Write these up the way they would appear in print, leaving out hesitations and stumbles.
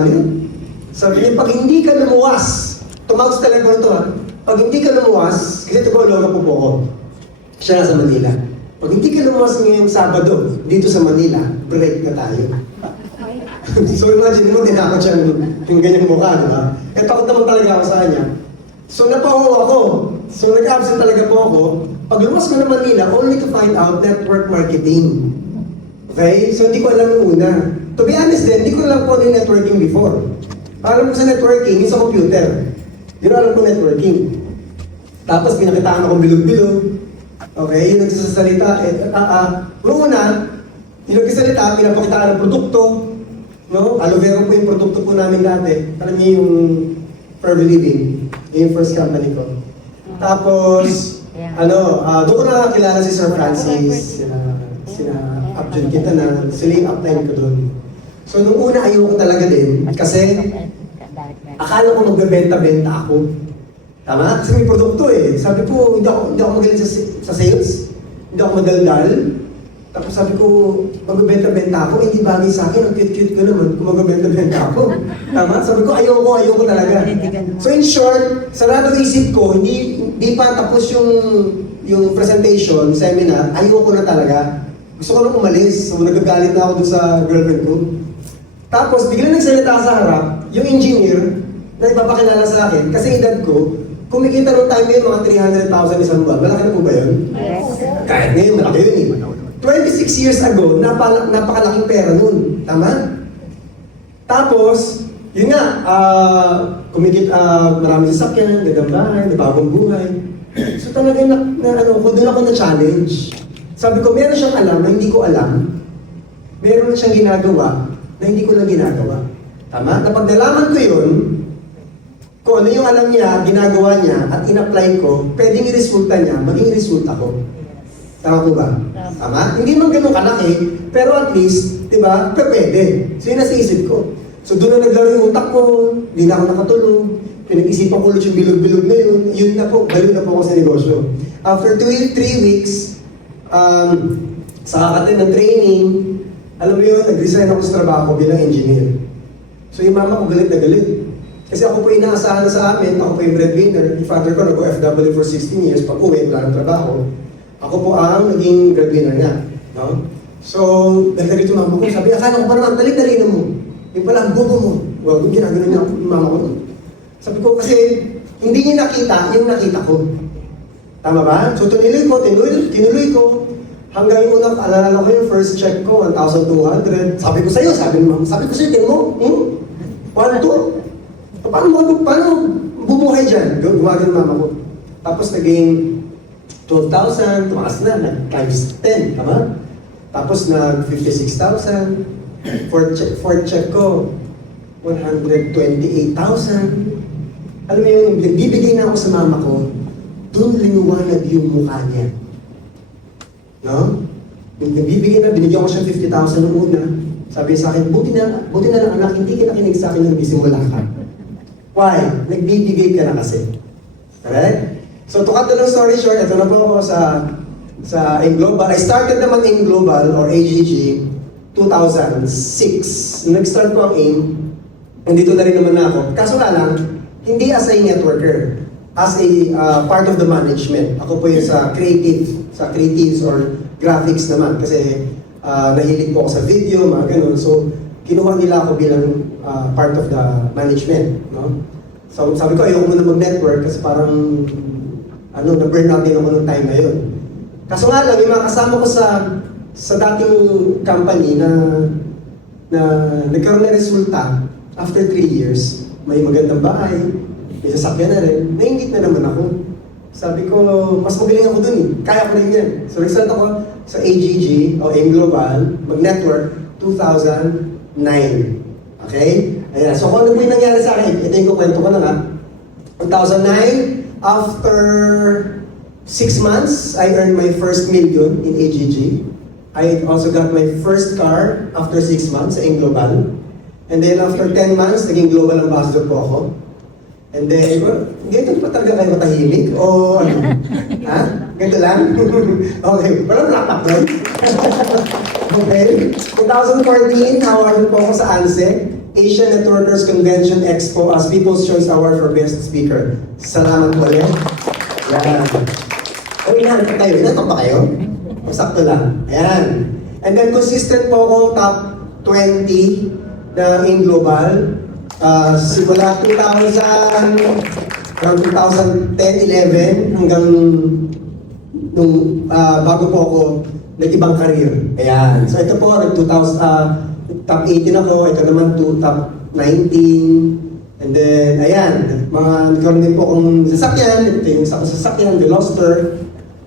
galit. Sabi niya, pag hindi ka lumuwas, tumawag sa telepono to ha, pag hindi ka lumuwas, kasi ito ko, Lola po po ako. Siya nasa Manila. Pag hindi ka lumuwas ngayong Sabado, dito sa Manila, break na tayo. So imagine mo, tinakot siya yung ganyang mukha, di ba? Eh takot naman talaga ako sa kanya. So napaho ako. So nag-absent talaga po ako. Pag lumas ko na Manila, only to find out network marketing. Okay? So hindi ko alam yung una. To be honest din, hindi ko alam po ano yung networking before. Alam ko sa networking, yung sa computer. Yun alam ko networking. Tapos pinakitaan akong bilog-bilog. Okay? Yung nagsasalita. Noong una, yung nagsasalita, pinapakitaan ng produkto. No? Aloe vera po yung produkto po namin dati. Alam niyo yung Forever Living. Yung first company ko. Tapos, doon ko nakakilala si Sir Francis. Sina Abjun Quintana. Sila yung upline ko doon. So, nung una ayoko talaga din. Kasi, akala ko magbebenta-benta ako. Tama? Kasi may produkto eh. Sabi ko, hindi ako magaling sa sales. Hindi ako madaldal. Tapos sabi ko, magbebenta-benta ako, hindi bagay sa akin, ang cute-cute ko naman kung magbebenta-benta ako. Tama? Sabi ko, ayoko talaga. So in short, sarado isip ko, hindi pa tapos yung presentation, seminar, ayoko na talaga. Gusto ko na umalis, so nagagalit na ako dun sa girlfriend ko. Tapos biglang nagsalita sa harap, yung engineer, na ipapakilala sa akin, kasi edad ko, kumikita ng time yun, mga 300,000 isang buwan. Malaki na po ba yun? Yes. Kahit ngayon, malaki yun eh. 26 years ago, napakalaking pera nun. Tama? Tapos, yun nga, maraming sasakyan, gandang bahay, may bagong buhay. So talaga doon ako na-challenge. Sabi ko, meron siyang alam na hindi ko alam. Meron siyang ginagawa na hindi ko lang ginagawa. Tama? Kapag nalaman ko yun, kung ano yung alam niya, ginagawa niya, at in-apply ko, pwedeng i-resulta niya, maging resulta ko. Tama po ba? Tama? Hindi man ganun kalaki, pero at least, di ba, pwede. So yun nasa isip ko. So doon na naglaro yung utak ko, hindi na ako nakatulog, pinag-isipan ko ulit yung bilog-bilog na yun na po, baliw na po ako sa negosyo. After 3 weeks, sa kakatin ng training, alam mo yun, nag-resign ako sa trabaho bilang engineer. So yung mama ko galit na galit. Kasi ako po inaasahan na sa amin, ako po yung breadwinner, yung father ko nag-OFW for 16 years, pag uwi, wala ng trabaho. Ako po ang naging breadwinner niya. No? So, dahil ito mama ko, sabi, akala ko pa naman, dali-dali na mo. Yung pala, ang bobo mo. Wag, ginagano niya yung mama ko. Sabi ko, kasi hindi niya nakita yung nakita ko. Tama ba? So, tinuloy ko. Hanggang yung unang, alala ko yung first check ko, 1,200. Sabi ko sa'yo, sabi ko sa'yo, tingin mo, 1,200? Paano bumuhay dyan? Gumagano mama ko. Tapos naging 12,000, tumakas na, times 10, tama? Tapos nag 56,000, fourth check ko, 128,000. Alam mo yun, nagbibigay na ako sa mama ko, doon liwanag yung mukha niya. No? Nagbibigay na, binigyan ko siya 50,000 noong una. Sabi sa akin, buti na lang anak, hindi ka nakinig sa akin nung nagsimula ka. Why? Nagbibigay ka na kasi. Correct? So to cut the long story short, ito na po ako sa AIM Global. I started naman AIM Global or AGG 2006. Nag-start ko ang AIM, nandito na rin naman ako. Kaso nga lang, hindi as a networker, as a part of the management. Ako po yung sa creatives or graphics naman. Kasi nahilig po ako sa video, mga ganun. So, kinuha nila ako bilang part of the management. No? So, sabi ko, ayoko muna mag-network kasi parang na-burn out din ako nung time na yun. Kaso nga lang, yung mga kasama ko sa dating company na nagkaroon na resulta after 3 years, may magandang bahay, may sasakyan na rin, nainggit na naman ako. Sabi ko, mas magaling ako dun eh. Kaya ko rin yan. So, result ako sa AGG o AIM Global, mag-network, 2009. Okay? Ayan. So, kung ano po yung nangyari sa akin, ito yung kukwento ko na nga. 2009, after 6 months, I earned my first million in AGG. I also got my first car after 6 months sa AIM Global. And then after 10 months, naging global ambassador po ako. And then, ganito pa talaga kayo matahimik? O ano? Ha? Ganito lang? Okay, walang wrap-up doon. Okay. 2014, nawarin po ako sa ANSEC. Asian Networkers Convention Expo as People's Choice Award for Best Speaker. Salamat po ulit. Yan. O, inahanap pa tayo. Inahanap pa kayo? O, sakto lang. Ayan. And then, consistent po akong top 20 na in global. Simula 2010-11 hanggang nung bago po ako nag-ibang career. Ayan. So ito po, top 18 ako, ito naman top 19. And then, ayan, nagkaroon din po akong sasakyan. Ito yung isa ko sasakyan, Veloster.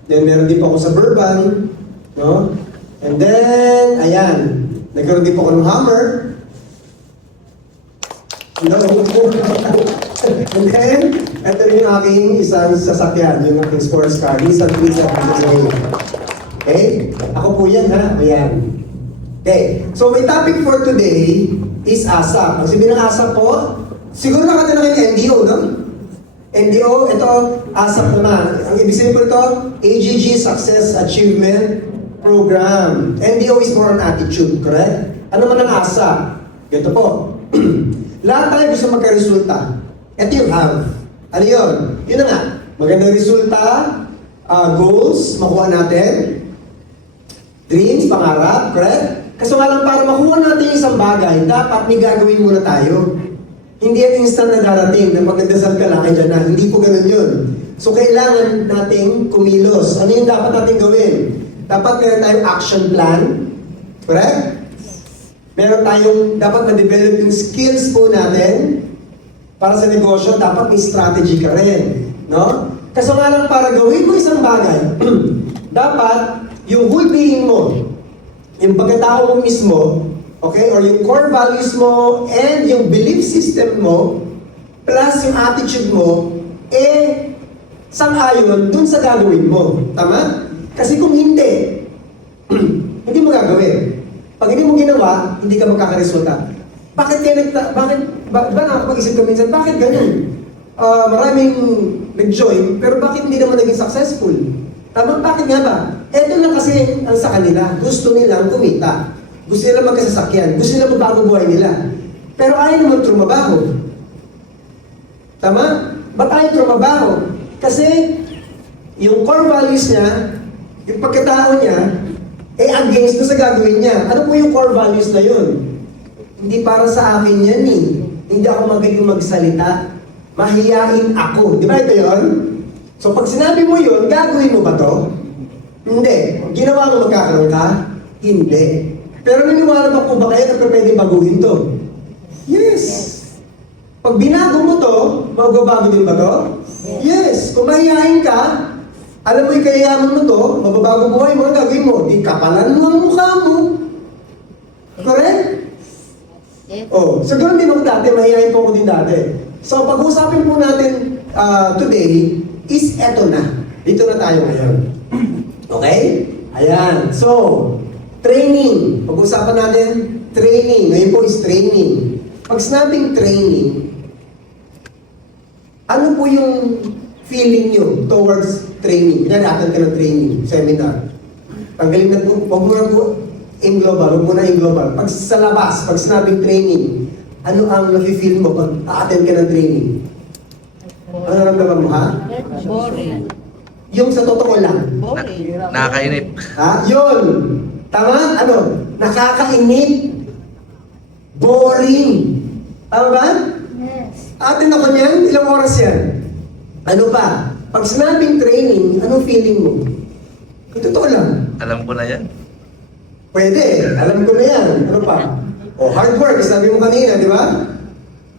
Then meron din po ako sa Bourbon. No? And then, ayan, nagkaroon din po ako ng Hummer. No. And then, ito rin yung aking isang sasakyan, yung aking sports car, Nissan 370. Okay? Ako po yan, ha? Ayan. Okay. So, my topic for today is ASAP. Ang sabi ng ASAP po, siguro nakita na kayo NDO, no? NDO, ito, ASAP naman. Ang ibig sabihin po ito, AGG Success Achievement Program. NDO is more on attitude, correct? Ano man ang ASAP? Ito po. Lahat tayo gusto magka-resulta. Ito yung have. Ano yun? Yun na nga. Magandang resulta, goals, makuha natin. Dreams, pangarap, correct? Kaso nga lang para makuha natin yung isang bagay, dapat may gagawin muna tayo. Hindi yan instant na darating, na pag nagdasal ka lang, ay dyan na. Hindi po ganun yun. So kailangan nating kumilos. Ano yung dapat natin gawin? Dapat meron tayong action plan. Correct? Meron tayong, dapat ma-develop yung skills po natin. Para sa negosyo, dapat may strategy ka rin. No? Kaso nga lang para gawin mo isang bagay, dapat yung whole being mo, yung pagkatao mo mismo, okay, or yung core values mo, and yung belief system mo, plus yung attitude mo, sang-ayon dun sa gagawin mo. Tama? Kasi kung hindi, hindi mo gagawin. Pag hindi mo ginawa, hindi ka magkakaresulta. Bakit ba nakakapag-isip ka minsan, bakit ganun? Maraming nag-join, pero bakit hindi naman naging successful? Tama, bakit nga ba? Eto lang kasi ang sa kanila, gusto nilang kumita. Gusto nila magkasasakyan, gusto nila mabago buhay nila. Pero ayaw naman trumabaho. Tama? Ba't ayaw trumabaho? Kasi yung core values niya, yung pagkatao niya, against doon sa gagawin niya. Ano po yung core values na yun? Hindi para sa akin yan eh. Hindi ako magaling magsalita. Mahiyain ako. Di ba ito yun? So pag sinabi mo yun, gagawin mo ba to? Hindi. Ginawa mo magkakaroon ka? Hindi. Pero naniwala pa po ba kayo na pwede baguhin to? Yes. Pag binago mo to, magbabago din ba to? Yes. Kung mahihain ka, alam mo yung kayayaman mo to, mababago buhay mo, ang gagawin mo, di kapalan mo ang mukha mo. Correct? Yes. Oh, so ganoon din ako dati, mahihain po ako din dati. So pag-usapin po natin today is eto na. Dito na tayo ngayon. Okay? Ayan. So, training. Pag-usapan natin, training. Ngayon po is training. Pag sinabing training, ano po yung feeling nyo towards training? Pinaratan ka ng training, seminar. Tanggalin na po, huwag mo na po in global, huwag mo na in global. Pag sa labas, pag sinabing training, ano ang nafe-feel mo pag a-attend ka ng training? Ano naramdaman mo, ha? Boring. Yung sa totoo lang. Boring. Nakakainip. Ha? Yun! Tama? Ano? Nakakainip. Boring. Tama ba? Yes. Atin ako niyan, ilang oras yan? Ano pa? Pag sinabing training, anong feeling mo? Totoo lang. Alam ko na yan. Pwede, alam ko na yan. Ano pa? O, hard work, sabi mo kanina, di ba?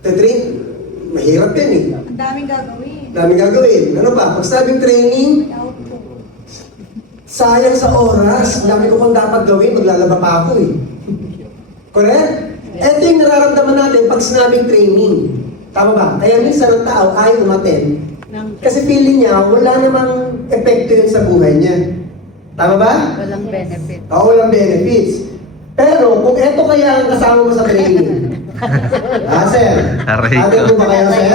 Train, mahirap yan eh. Ang daming gagawin. Daming gagawin. Ano pa? Pag sinabing training, sayang sa oras. Ang dami ko kung dapat gawin, maglalaba pa ako eh. Correct? Ito yung nararamdaman natin pag sinabing training. Tama ba? Kaya minsan ang tao ayaw umaten. Kasi feeling niya, wala namang epekto yun sa buhay niya. Tama ba? Walang benefit. Oo, walang benefits. Pero kung eto kaya ang kasama mo sa training, sir? Aray ko. Atin mo ba kayo, sir?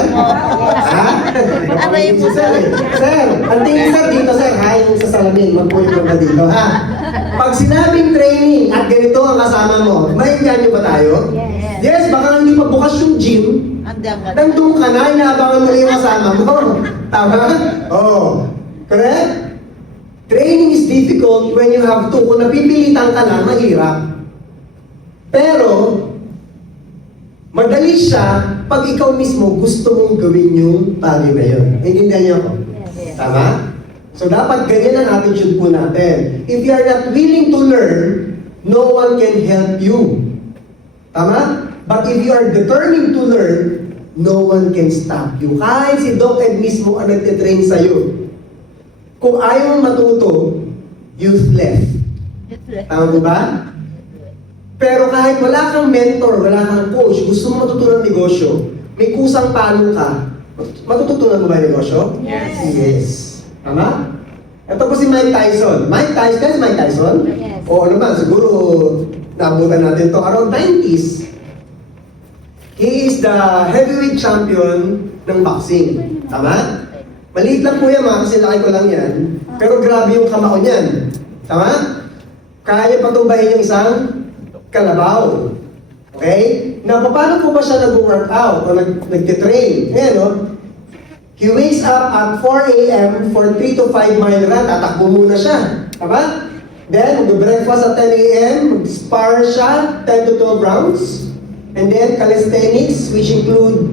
Ha? Aray mo. Sir, ang tingin sir dito, sir, ha? Yung sa salamin, magpuyo mo na dito, ha? Pag sinabing training at ganito ang kasama mo, maintindihan niyo ba tayo? Yes. Yes, baka hindi pa bukas yung gym, nandun ka na, inaabangan mo na yung kasama mo. Tama? Oo. Correct? Training is difficult when you have to. Kung napipilitan ka na, mahirap. Pero, madali siya pag ikaw mismo gusto mong gawin yung bagay na yun. Naintindihan niyo ako? Yes. Tama? So dapat ganyan ang attitude po natin. If you are not willing to learn, no one can help you. Tama? But if you are determined to learn, no one can stop you. Kahit si Doc Ed mismo ang nagtitrain sa'yo. Kung ayaw matuto, useless. Tama po ba? Pero kahit wala kang mentor, wala kang coach, gusto mo matutunan ng negosyo, may kusang paano ka, matututunan mo ba yung negosyo? Yes. Yes. Tama? Ito po si Mike Tyson. Mike Tyson, kaya si Mike Tyson? Yes. Oo naman, siguro naabutan natin to around 90s. He is the heavyweight champion ng boxing. Tama? Maliit lang po yan, mga kasi laki ko lang yan. Pero grabe yung kamao niyan. Tama? Kaya patumbahin yung isang kalabaw. Okay? Na paano po ba siya nag-workout o nag-train? Ayan, no? He wakes up at 4 a.m. for 3 to 5 mile run. Tatakbo muna siya. Tama? Then, mag-breakfast at 10 a.m. Mag-spar siya, 10 to 12 rounds. And then, calisthenics, which include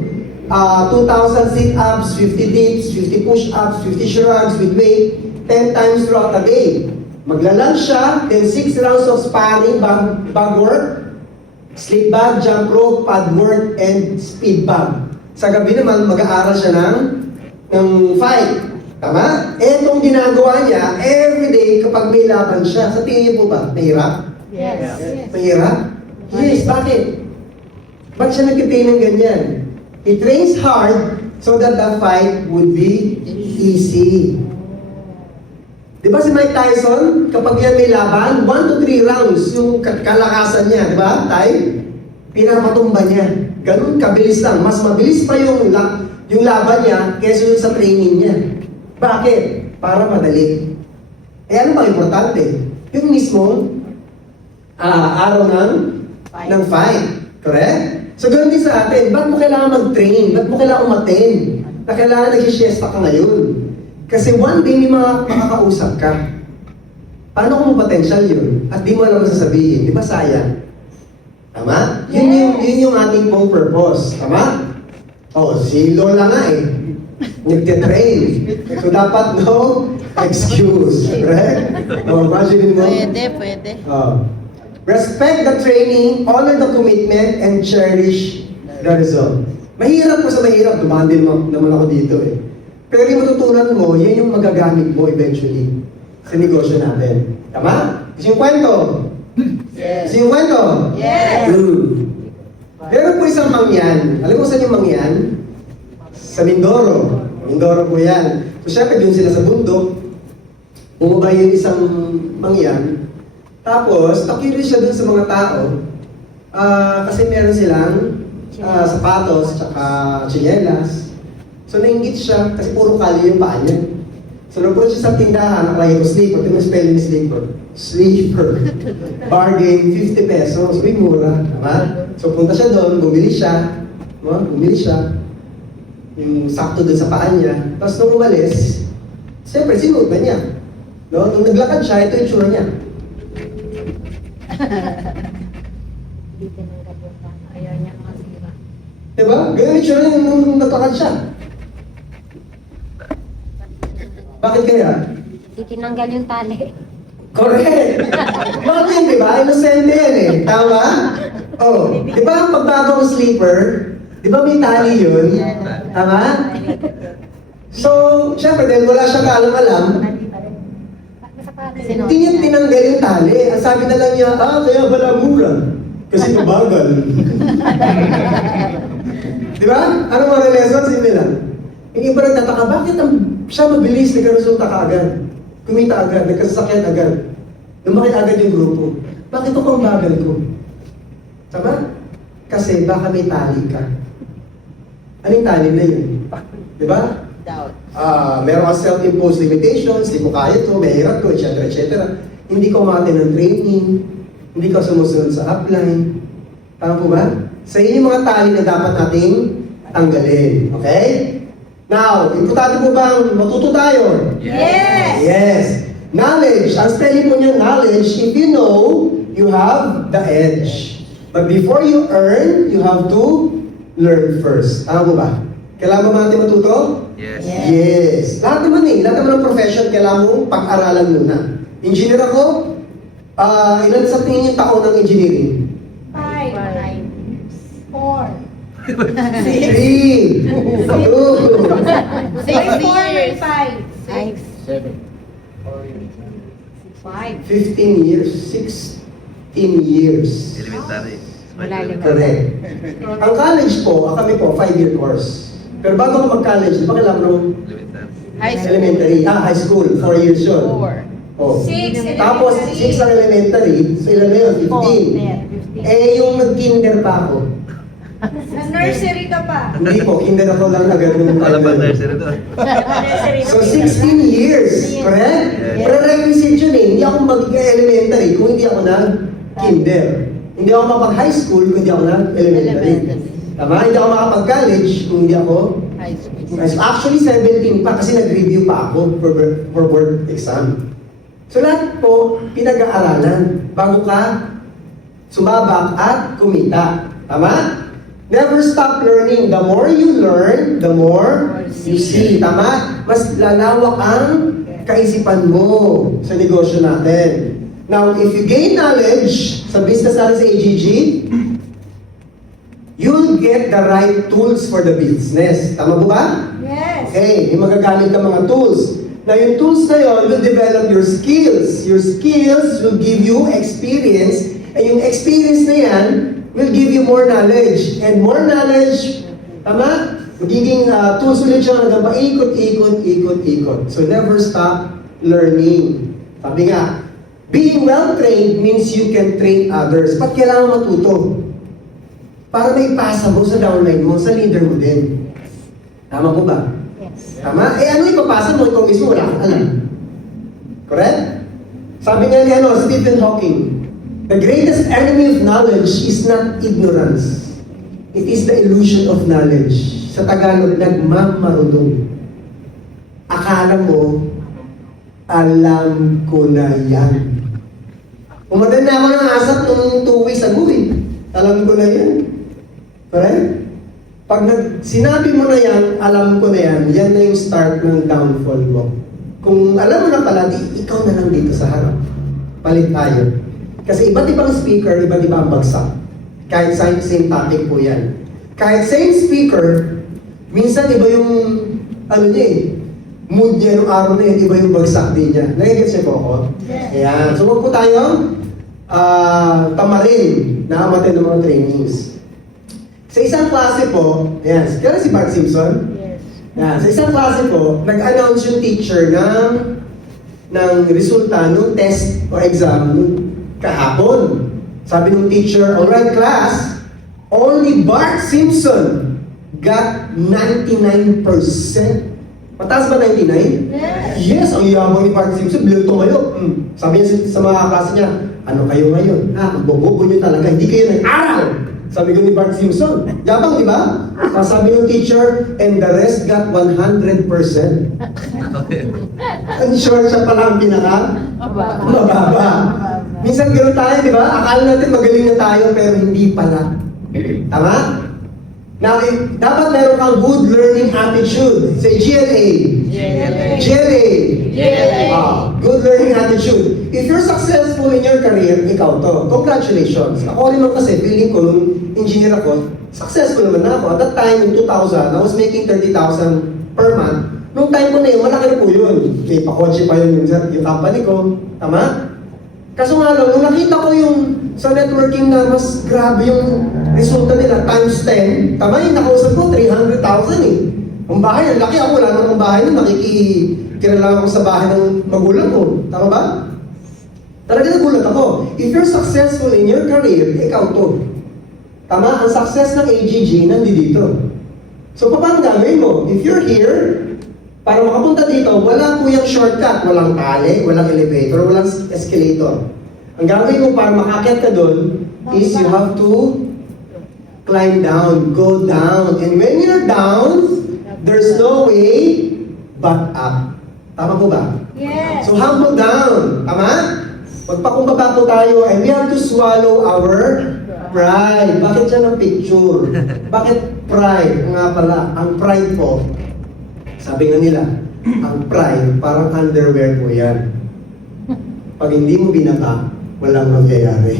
2,000 sit-ups, 50 dips, 50 push-ups, 50 shrugs with weight, 10 times throughout the day. Magla-lunch siya, then 6 rounds of sparring, bag work, slip bag, jump rope, pad work, and speed bag. Sa gabi naman, mag-aaral siya ng fight. Tama? Etong ginagawa niya, everyday kapag may laban siya. Sa tingin niyo po ba, mahirap? Yes. Yes. Mahirap? Yes, bakit? Ba't siya nagtitrain ng ganyan? He trains hard so that the fight would be easy. Di ba si Mike Tyson, kapag yan may laban, 1 to 3 rounds yung kalakasan niya, di ba, Tay? Pinapatumba niya. Ganun kabilis lang. Mas mabilis pa yung laban niya kaysa yung sa training niya. Bakit? Para madali. Eh ano ba importante? Yung mismo araw ng fight. Correct? So ganoon din sa atin. Ba't mo kailangan mag-train? Ba't mo kailangan umattend? Na kailangan nag-siesta ka ngayon? Kasi one day may makakausap ka. Paano kung potential yun? At di mo alam masasabihin. Di ba sayang? Tama? Yun yung ating pong purpose. Tama? Oh, si Lola nga eh. Nagtitrain. So dapat no excuse. Correct? Oh, imagine mo. Pwede. Oh. Respect the training, honor the commitment, and cherish the result. Mahirap po sa mahirap. Dumaan din naman ako dito eh. Pero yung matutunan mo, yan yung magagamit mo eventually sa negosyo natin. Tama? Kasi yung kwento. Yes. Kasi yung kwento. Yes. Meron po isang mangyan. Alam mo saan yung mangyan? Sa Mindoro. Mindoro po yan. So syempre dun sila sa bundok. Bumaba yung isang mangyan. Tapos, na-curious siya dun sa mga tao. Kasi meron silang sapatos, tsaka tsinelas. So nainggit siya kasi puro kali yung paa niya. So nagpunta siya sa tindahan, nakalagay ko sleeper. Ito yung spelling ni sleeper. Sleeper. Bargain, 50 pesos. Uy, mura. Diba? So punta siya doon, bumili siya. Bumili siya. Yung sakto doon sa paa niya. Tapos nung umalis, siyempre sinuot na niya. No? Nung naglakad siya, ito yung tsura niya. Ayaw niya makasira. Diba? Ganyan yung tsura niya nung naglakad siya. Bakit kaya? Itinanggal yung tali. Correct! Bakit yun, di ba? Inosente yan eh. Tama? Oh, di ba ang pagbago ng sleeper, di ba may tali yun? Tama? So, syempre, dahil wala siyang kaalam-alam, hindi niya tinanggal yung tali. Ang sabi na lang niya, kaya pala mura. Kasi mabagal. Di ba? Ano mga lesson? Simple lang. Yung iba nagtataka, bakit siya mabilis, nagkaresulta ka agad? Kumita agad, nagkasasakyan agad. Lumaki agad yung grupo. Bakit ako ang bagal ko? Tama? Kasi baka may tali ka. Anong tali na yun? Di ba? Doubt. Meron ka self-imposed limitations, di mo kaya ito, mahirap ko, etc. etc. hindi ka umate ng training, hindi ka sumusunod sa upline. Tama po ba? So yun yung mga tali na dapat nating tanggalin. Okay? Now, importante po bang matuto tayo? Yes! Yes. Knowledge. Ang spelling po niya knowledge, if you know, you have the edge. But before you earn, you have to learn first. Tama po ba? Kailangan ba natin matuto? Yes. Yes. Lahat naman ng profession, kailangan mong pag-aralan muna. Engineer ako, ilan sa tingin yung taon ng engineering? 5, 4, 3, 2, 6, 6, 7, 5. 15 years, 16 years. Elementary. Malalim. Correct. Ang college po, kami po, 5-year course. Pero bago ako mag-college, di ba kailangan ng Elementary. elementary? High school, 4 years yun. 4. Oh. 6 Tapos, 6 ang elementary, so ilan na yun? 15. 15. Yung nag-kinder pa ako. Nursery ka pa. Hindi po, kinder ako lang agad nung Wala ba nursery doon? Nursery So, 16 years, correct? Yes. Prerequisite yun eh. Hindi ako mag-elementary kung hindi ako nag-kinder. Hindi ako mapag-high school kung hindi ako nag-elementary. Tama? Hindi ako makapag-college kung hindi ako High school. actually 17 pa kasi nag-review pa ako for board exam. So lahat po pinag-aaralan bago ka sumabak at kumita. Tama? Never stop learning. The more you learn, the more you see. Tama? Mas lalawak ang kaisipan mo sa negosyo natin. Now, if you gain knowledge sa business natin sa AGG, you'll get the right tools for the business. Tama po ba? Yes. Okay, may magagamit ka mga tools. Now, yung tools na yun will develop your skills. Your skills will give you experience. And yung experience na yan will give you more knowledge. And more knowledge, tama? Magiging tools ulit siya hanggang paikot. So, never stop learning. Sabi nga, being well-trained means you can train others. Ba't kailangan matuto? Para may pasa mo sa downline mo, sa leader mo din. Tama po ba? Yes. Tama? Ano ipapasa mo? Ikaw mismo wala kang alam. Correct? Sabi nga ni Stephen Hawking, the greatest enemy of knowledge is not ignorance. It is the illusion of knowledge. Sa Tagalog, nagmamarunong. Akala mo, alam ko na yan. Umadan na ako ng asap nung 2 weeks ago eh. Alam ko na yan. Correct? Pag sinabi mo na yan, alam ko na yan, yan na yung start ng downfall mo. Kung alam mo na pala, ikaw na lang dito sa harap. Palit tayo. Kasi iba't ibang speaker, iba't ibang bagsak. Kahit same topic po yan. Kahit same speaker, minsan iba yung, niya eh, mood niya yung araw na yun, iba yung bagsak din niya. Nagigets niya po ako? Yes. Ayan. So huwag po tayong tamarin na amatin ng mga trainings. Sa isang klase po, ayan, kaya si Bart Simpson? Yes. Ayan, sa isang klase po, nag-announce yung teacher ng resulta ng test o exam nung kahapon. Sabi ng teacher, alright class, only Bart Simpson got 99%. Mataas ba 99? Yes. Yes, ang yabang ni Bart Simpson, bilto kayo. Sabi niya sa mga klase niya, ano kayo ngayon? Bobo niyo talaga, hindi kayo nag-aral. Sabi ko ni Bart Simpson, yabang di ba? Sabi ng teacher, and the rest got 100%. Ang sure siya pala ang mababa. Minsan gano'n tayo, di ba? Akala natin magaling na tayo, pero hindi pala. Tama? Now, dapat meron kang good learning attitude. Say GLA. GLA. Good learning attitude. If you're successful in your career, ikaw to. Congratulations. Ako rin naman kasi, feeling ko, nung engineer ako, successful naman na ako. At that time, in 2000, I was making 30,000 per month. Nung time ko na yun, malaki na po yun. Okay, pakotse pa yun yung company ko. Tama? Kaso nga lang, nung nakita ko yung sa networking na mas grabe yung resulta nila, times 10, tama yung nakausap ko, 300,000 eh. Ang bahay, ang laki ako, wala namang bahay nun, nakikilala ako sa bahay ng magulang ko. Tama ba? Talaga nagulat ako. If you're successful in your career, ikaw to. Tama? Ang success ng AGG nandito. So, paano gagawin mo? If you're here, Para makapunta dito, wala po yung shortcut. Walang tali, walang elevator, walang escalator. Ang gagawin mo para makakyat ka doon is you have to climb down, go down. And when you're down, there's no way but up. Tama po ba? Yes. So humble down. Tama? Magpakumbaba po tayo and we have to swallow our pride. Bakit siya ng picture? Bakit pride? Nga pala, ang pride po, sabi nga nila, ang pride, parang underwear po yan. Pag hindi mo binata, walang mangyayari.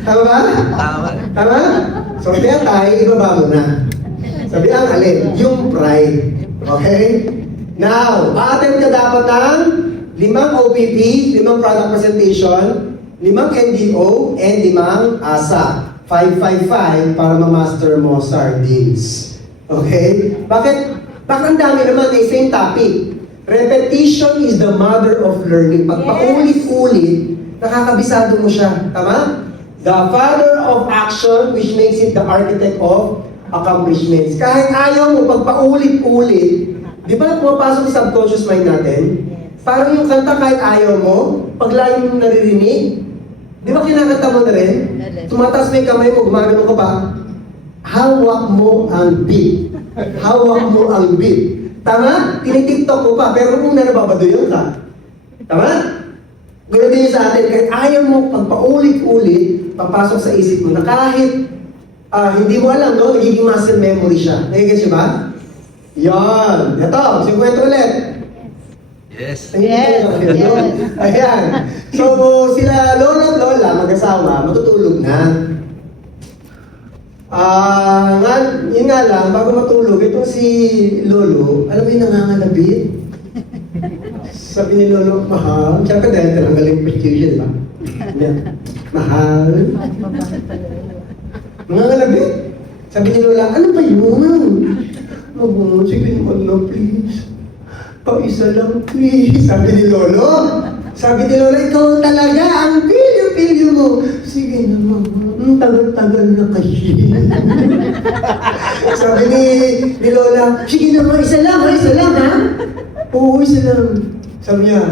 Tama ba? Tama. Tama? So, kaya tayo, ibaba mo na. Sabi ang alin, yung pride. Okay? Now, a-attempt ka dapat ng 5 OPP, 5 product presentation, 5 NDO, and 5 ASA. 555 para ma-master mo sardines. Okay? Bakit ang dami naman eh, same topic. Repetition is the mother of learning. Pag paulit-ulit, nakakabisado mo siya. Tama? The father of action, which makes it the architect of accomplishments. Kahit ayaw mo, pag paulit-ulit, di ba pumapasok sa subconscious mind natin? Parang yung kanta kahit ayaw mo, pag lagi mo naririnig, di ba kinakanta mo na rin? Tumataas mo yung kamay mo, gumagano ka pa. Hawak mo ang beat. Hawak mo ang beat. Tama? Tinitiktok mo pa, pero kung nababadoyan ka. Tama? Ganoon din sa atin, kahit ayaw mo, pag paulit-ulit, papasok sa isip mo na kahit hindi mo alam, no? Nagiging muscle memory siya. Nagiging siya ba? Yan. Ito, sikwento ulit. Yes. Yes. Ayan. So, sila lola at lola, mag-asawa, matutulog na. Yun nga lang, bago matulog, itong si Lolo, alam mo yung nangangalabit? Sabi ni Lolo, mahal. Siyempre dahil talanggaling prestige, ba? Yan. Mahal. Nangangalabit? Sabi ni Lola, ano ba yun? Mabunod, sige naman na, please. Pa-isa lang, please. Sabi ni Lolo. Sabi ni Lola, ikaw talaga, ang pilyo mo. Sige naman, tagal-tagal na kasi. Sabi ni Lola, sige naman, isa lang, ha? Oo, isa lang. Sabi niya,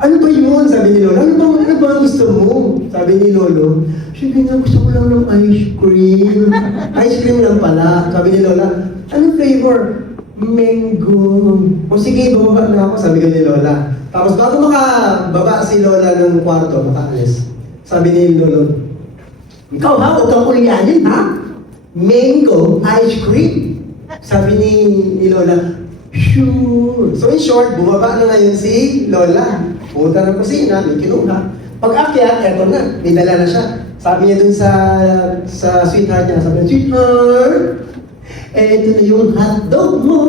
ano ba yun? Sabi ni Lola, ano ba ang gusto mo? Sabi ni Lolo, sige na, gusto ko lang ng ice cream. Ice cream lang pala. Sabi ni Lola, anong flavor? Mango. O sige, bababa na ako, sabi ko ni Lola. Tapos bago makababa si Lola ng kwarto, makaalis, sabi ni Lolo, ikaw ha, huwag kang ulyanin ha? Mango ice cream. Sabi ni Lola, sure. So in short, bumaba na ngayon si Lola. Pumunta ng kusina, may kinuha. Pag-akyat, eto na, may dala na siya. Sabi niya dun sa sweetheart niya, sabi niya, sweetheart, eto na yung hotdog mo.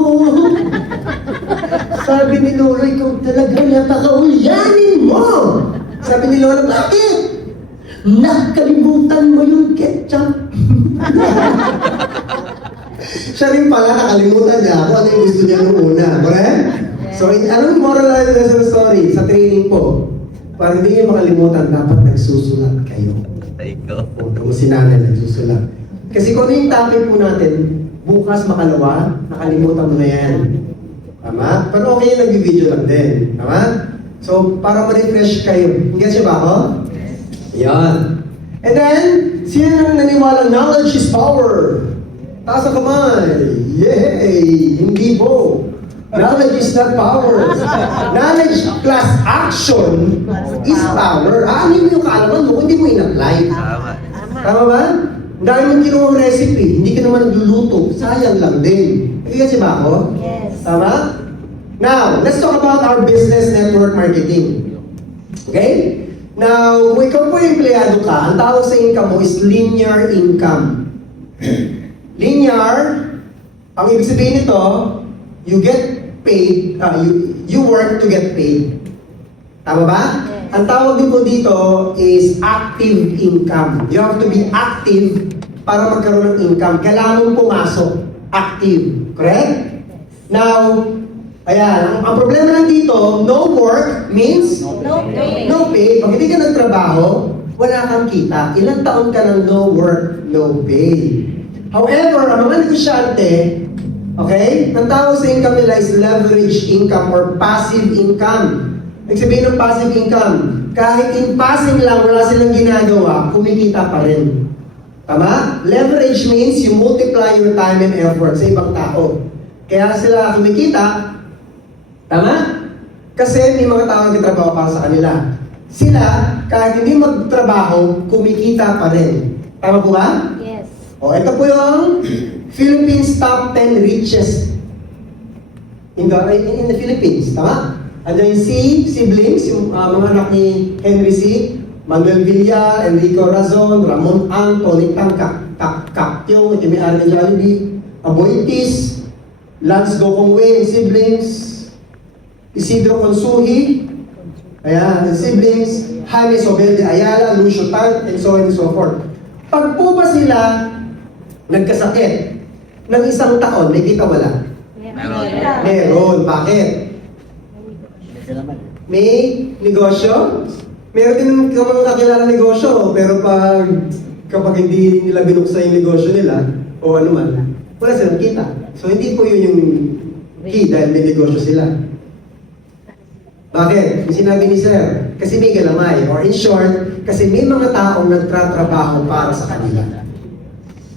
Sabi ni Lola, ikaw talaga napaka-ulyanin mo. Sabi ni Lola, bakit? Nakalimutan mo yung ketchup. Siya rin pala nakalimutan niya kung ano yung gusto niya nung una. Correct? So, anong moral lesson sa story? Sa training po, para hindi niyo makalimutan, dapat nagsusulat kayo. Ikaw. O, kung si nanay nagsusulat. Kasi kung ano yung topic po natin, bukas makalawa, nakalimutan mo na yan. Tama? Pero okay yung nag-video lang din. Tama? So, para ma-refresh kayo. Gets niyo ba ako? Yan. And then, sino nang naniwala, knowledge is power. Taas ang kamay. Yay! Hindi po. Knowledge is not power. Knowledge plus action is power. Ano yung kaalaman mo kung hindi mo in-apply? Tama. Tama ba? Dahil yung kinuha recipe, hindi ka naman nagluluto. Sayang lang din. Kasi ba ako? Yes. Tama? Now, let's talk about our business network marketing. Okay? Now, kung ikaw po yung empleyado ka, ang tawag sa income mo is linear income. Linear, ang ibig sabihin nito, you get paid, you work to get paid. Tama ba? Yes. Ang tawag din po dito is active income. You have to be active para magkaroon ng income. Kailangan mong pumasok. Active. Correct? Now, ayan, ang problema lang dito, no work means No pay. no pay. Pag hindi ka nagtrabaho, wala kang kita. Ilang taon ka ng no work, no pay. However, ang mga negosyante, Okay? Ang tawag sa income nila is leverage income or passive income. Ibig sabihin ng passive income, kahit in passing lang, wala silang ginagawa, kumikita pa rin. Tama? Leverage means you multiply your time and effort sa ibang tao. Kaya sila kumikita, tama? Kasi may mga tao nagtatrabaho para sa kanila. Sila, kahit hindi magtrabaho, kumikita pa rin. Tama po ba? Yes. O, ito po yung Philippines top 10 richest in the Philippines. Tama? Andiyan yung siblings, yung mga anak ni Henry C. Manuel Villar, Enrico Razon, Ramon Ang, Tony Yung may-ari ng Jollibee, Aboitis, Lance Gokongwei, and siblings, Isidro Consuhi, ayan, and siblings, Jaime Sobel de Ayala, Lucio Tan, and so on and so forth. Pag po ba sila nagkasakit ng isang taon, may kita wala? Meron. Meron. Bakit? May negosyo? Meron din ka mga kakilala negosyo, pero kapag hindi nila binuksan yung negosyo nila, o ano man, wala silang kita. So hindi po yun yung key dahil may negosyo sila. Bakit? Yung sinabi ni Sir, kasi may galamay. Or in short, kasi may mga taong nagtratrabaho para sa kanila.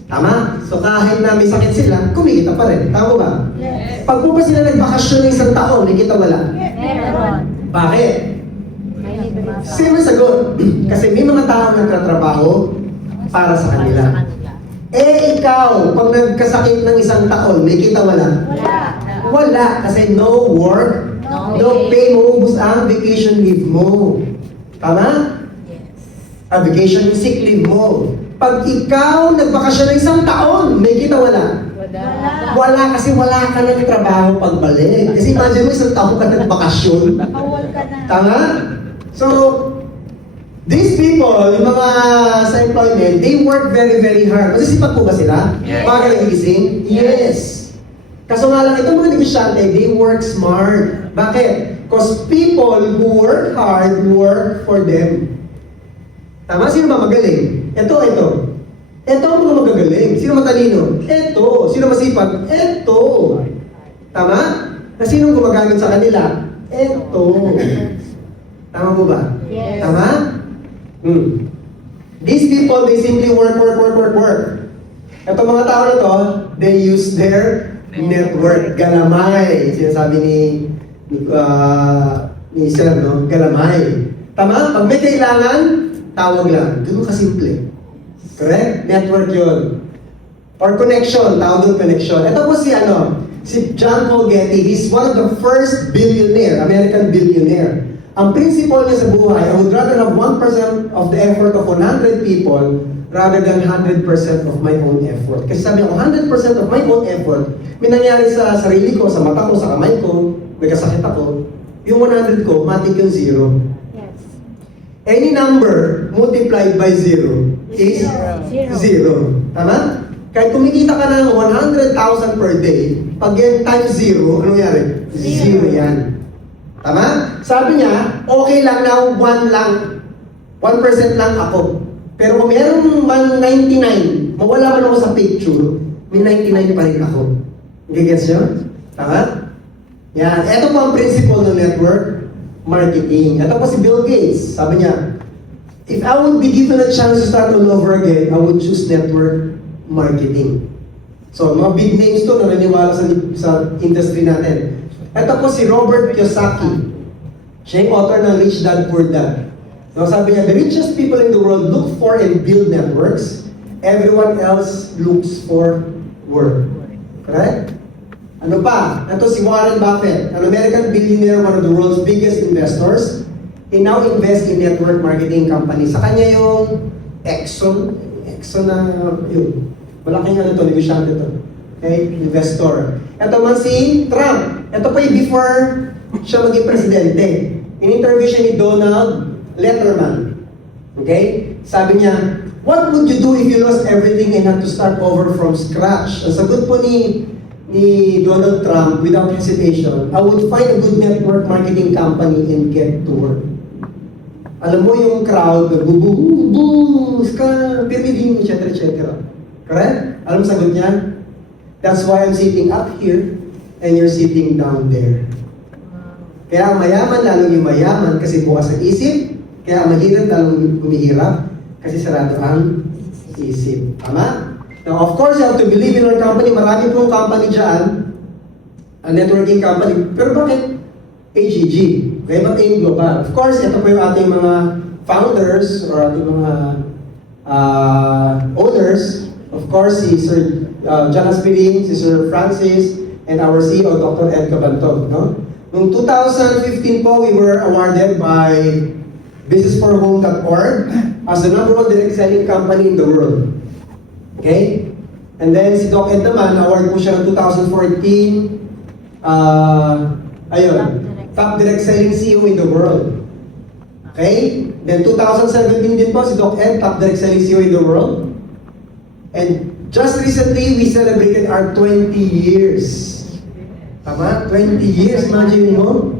Tama? So kahit na may sakit sila, kumikita pa rin. Tama ba? Yes. Pag po ba sila nagbakasyon ng isang taon, may kita wala? Meron. Bakit? May libre. Same sagot. Kasi may mga taong nagtatrabaho para sa kanila. Eh ikaw, pag nagkasakit ng isang taon, may kita wala? Wala. Wala. Kasi no work, no pay mo, ubus ang vacation leave mo. Tama? Vacation sick leave mo. Pag ikaw nagbakasyon ng isang taon, may kita wala? Wala. Wala kasi wala ka ng trabaho pagbalik. Kasi imagine mo isang taon ka nagbakasyon. Awal ka na. Tama? So, these people, yung mga sa employment, they work very, very hard. Masisipag po ba sila? Yes. Baga nagigising? Yes. Kaso nga lang, itong mga negosyante, they work smart. Bakit? Because people who work hard work for them. Tama? Sino ba magaling? Ito. Ito ang mga magagaling. Sino matalino? Ito. Sino masipag? Ito. Tama? Na sinong gumagamit sa kanila? Ito. Tama po ba? Yes. Tama? These people, they simply work. Ito mga tao na to, they use their network. Galamay. Sinasabi ni Sir, no? Galamay. Tama? Pag may kailangan, tawag lang. Ganun kasimple. Correct? Network yun. Or connection. Tawag doon connection. Ito po si John Paul Getty. He's one of the first billionaire, American billionaire. Ang principle niya sa buhay, I would rather have 1% of the effort of 100 people rather than 100% of my own effort. Kasi sabi ko, 100% of my own effort, may nangyari sa sarili ko, sa mata ko, sa kamay ko, may kasakit ako, yung 100 ko, matik yung zero. Yes. Any number multiplied by zero is zero. Tama? Kahit kumikita ka ng 100,000 per day, pag yan times zero, ano nangyari? Zero yan. Tama? Sabi niya, okay lang na 1 lang. 1% lang ako. Pero kung merong 99, mawala man ako sa picture, may 99 pa rin ako. Gigets nyo? Tama? Yan. Ito po ang principle ng network marketing. Ito po si Bill Gates. Sabi niya, if I would be given a chance to start all over again, I would choose network marketing. So, mga big names to na naniwala sa industry natin. Ito po si Robert Kiyosaki. Siya yung author ng Rich Dad Poor Dad. So, sabi niya, the richest people in the world look for and build networks. Everyone else looks for work. Correct? Ano pa? Ito si Warren Buffett, an American billionaire, one of the world's biggest investors. He now invests in network marketing company. Sa kanya yung Exxon na yun. Malaking ano to, negosyante to. Okay? Investor. Ito man si Trump. Ito pa yung before siya maging presidente. In-interview siya ni Donald Letterman. Okay? Sabi niya, what would you do if you lost everything and had to start over from scratch? Ang sagot po ni Donald Trump, without hesitation, I would find a good network marketing company and get to work. Alam mo yung crowd, nagbububuus ka, pirmidin, etc. Correct? Alam mo sagot niya? That's why I'm sitting up here and you're sitting down there. Kaya ang mayaman lalong yung mayaman kasi bukas ang isip. Kaya ang mahirap lalong humihirap kasi sarado ang isip. Tama? Now, of course, you have to believe in our company. Marami pong company dyan. A networking company. Pero bakit AGG? Okay, ba't AIM Global? Of course, ito po yung ating mga founders or ating mga owners. Of course, si Sir John Aspirin, si Sir Francis, and our CEO, Dr. Ed Cabantog. No? Noong 2015 po, we were awarded by businessforhome.org as the #1 direct selling company in the world. Okay? And then si Doc Ed naman, award po siya ng 2014, top direct selling CEO in the world. Okay? Then 2017 din po si Doc Ed, top direct selling CEO in the world. And just recently, we celebrated our 20 years. Tama? 20 years, imagine mo.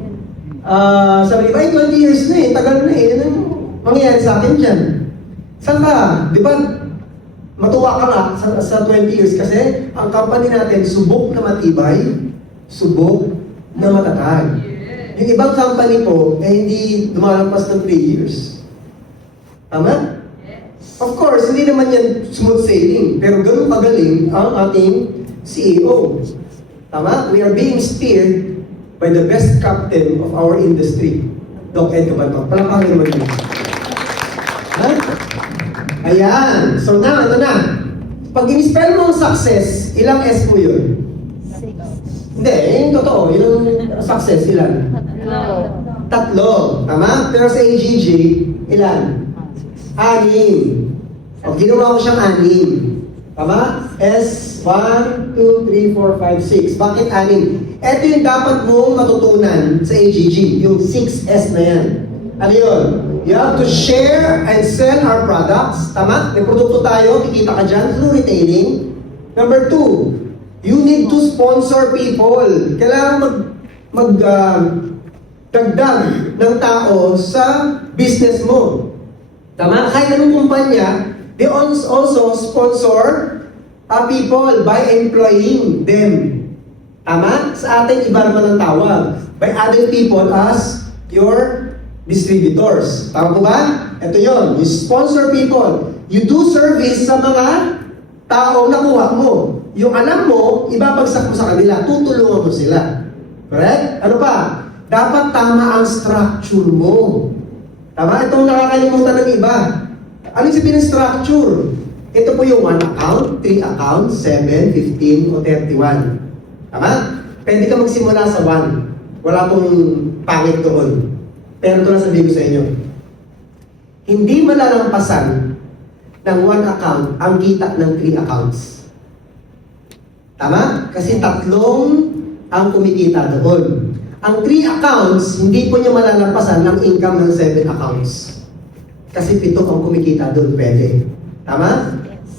Sabi ba, 20 years na eh, tagal na eh. Anong mangyayari sa akin dyan? Saan ka? Di ba, matuwa ka nga sa 20 years kasi ang company natin, subok na matibay, subok na matatag. Yung ibang company po, hindi lumalampas ng 3 years. Tama? Of course, hindi naman yan smooth sailing, pero ganun kagaling ang ating CEO. Tama? We are being steered by the best captain of our industry, Doc Ed Cabantog. Palakpakan naman yun. Ha? Ayan. So now, ito na. Pag in-spell mo ang success, ilang S po yun? Hindi, yung totoo. Yung success, ilan? Tatlo. Tama? Pero sa AGG, ilan? 6. O, ginawa ko siyang 6. Tama? S, 1, 2, 3, 4, 5, 6. Bakit 6? Ito yung dapat mong matutunan sa AGG. Yung 6S na yan. Ano yun? You have to share and sell our products. Tama? May produkto tayo, kikita ka dyan through retailing. Number 2, you need to sponsor people. Kailangan dagdag ng tao sa business mo. Tama? Kahit anong kumpanya, they also sponsor people by employing them. Tama? Sa atin, iba naman ang tawag. By adding people as your distributors. Tama po ba? Ito yon. You sponsor people. You do service sa mga taong nakuha mo. Yung alam mo, ibabagsak mo sa kanila. Tutulungan mo sila. Correct? Ano pa? Dapat tama ang structure mo. Tama? Itong nakakalimutan ng iba. Ano yung sabihin ng structure? Ito po yung 1 account, 3 accounts, 7, 15, o 31. Tama? Pwede ka magsimula sa 1. Wala pong pangit doon. Pero ito na sabihin ko sa inyo. Hindi malalampasan ng 1 account ang kita ng 3 accounts. Tama? Kasi 3 ang kumikita doon. Ang 3 accounts, hindi po niya malalampasan ng income ng 7 accounts. Kasi 7 ang kumikita doon, pwede. Tama?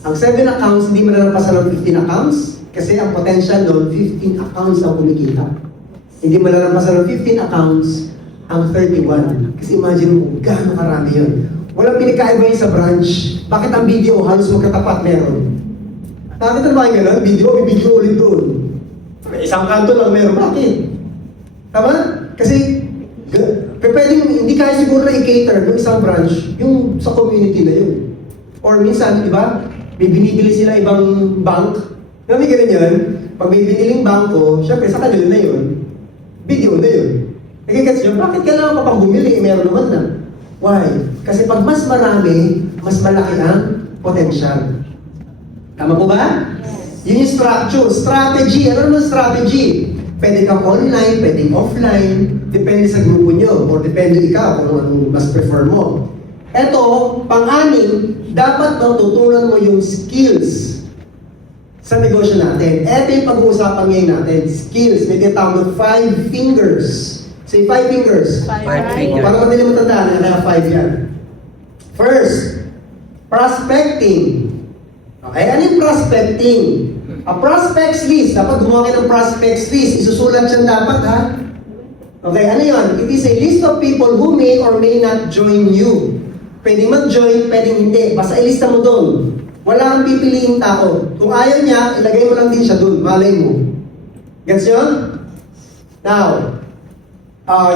Ang 7 accounts, hindi malalampasan ng 15 accounts. Kasi ang potential doon, 15 accounts ang kumikita. Hindi malalampasan ng 15 accounts ang 31. Kasi imagine mo, gaano karami yun. Walang pinagkaiba yun sa branch. Bakit ang video halos magkatapat meron? Nakita ba yung gano'n? May video ulit doon. May isang kanto lang meron. Bakit? Tama? Kasi, pwedeng hindi kaya siguro na i-cater ng isang branch yung sa community na yun. Or minsan, di ba, may binibili sila ibang bank. May ganun yun. Pag may biniling bangko, syempre sa kanila na yun. Video na yun. Nagigets nyo, bakit kailangan pa pang bumili? Meron naman na. Why? Kasi pag mas marami, mas malaki ang potential. Tama po ba? Yun yung structure. Strategy. Ano naman strategy? Pwede kang online, pwedeng offline. Depende sa grupo nyo. Or depende ikaw kung ano mas prefer mo. Eto, pang-anim, dapat matutunan mo yung skills sa negosyo natin. Eto yung pag-uusapan ngayon natin. Skills. May tinatawag ng 5 fingers. Say 5 fingers. 5 fingers. Para madali mo tandaan, kaya 5 yan. First, prospecting. Okay, ano yung prospecting? A prospects list. Dapat gumawa kayo ng prospects list. Isusulat siya dapat, ha? Okay, ano yun? It is a list of people who may or may not join you. Pwedeng mag-join, pwedeng hindi. Basta ilista mo doon. 1 Wala kang pipiliing tao. Kung ayaw niya, ilagay mo lang din siya dun. Malay mo. Gets yun? Now,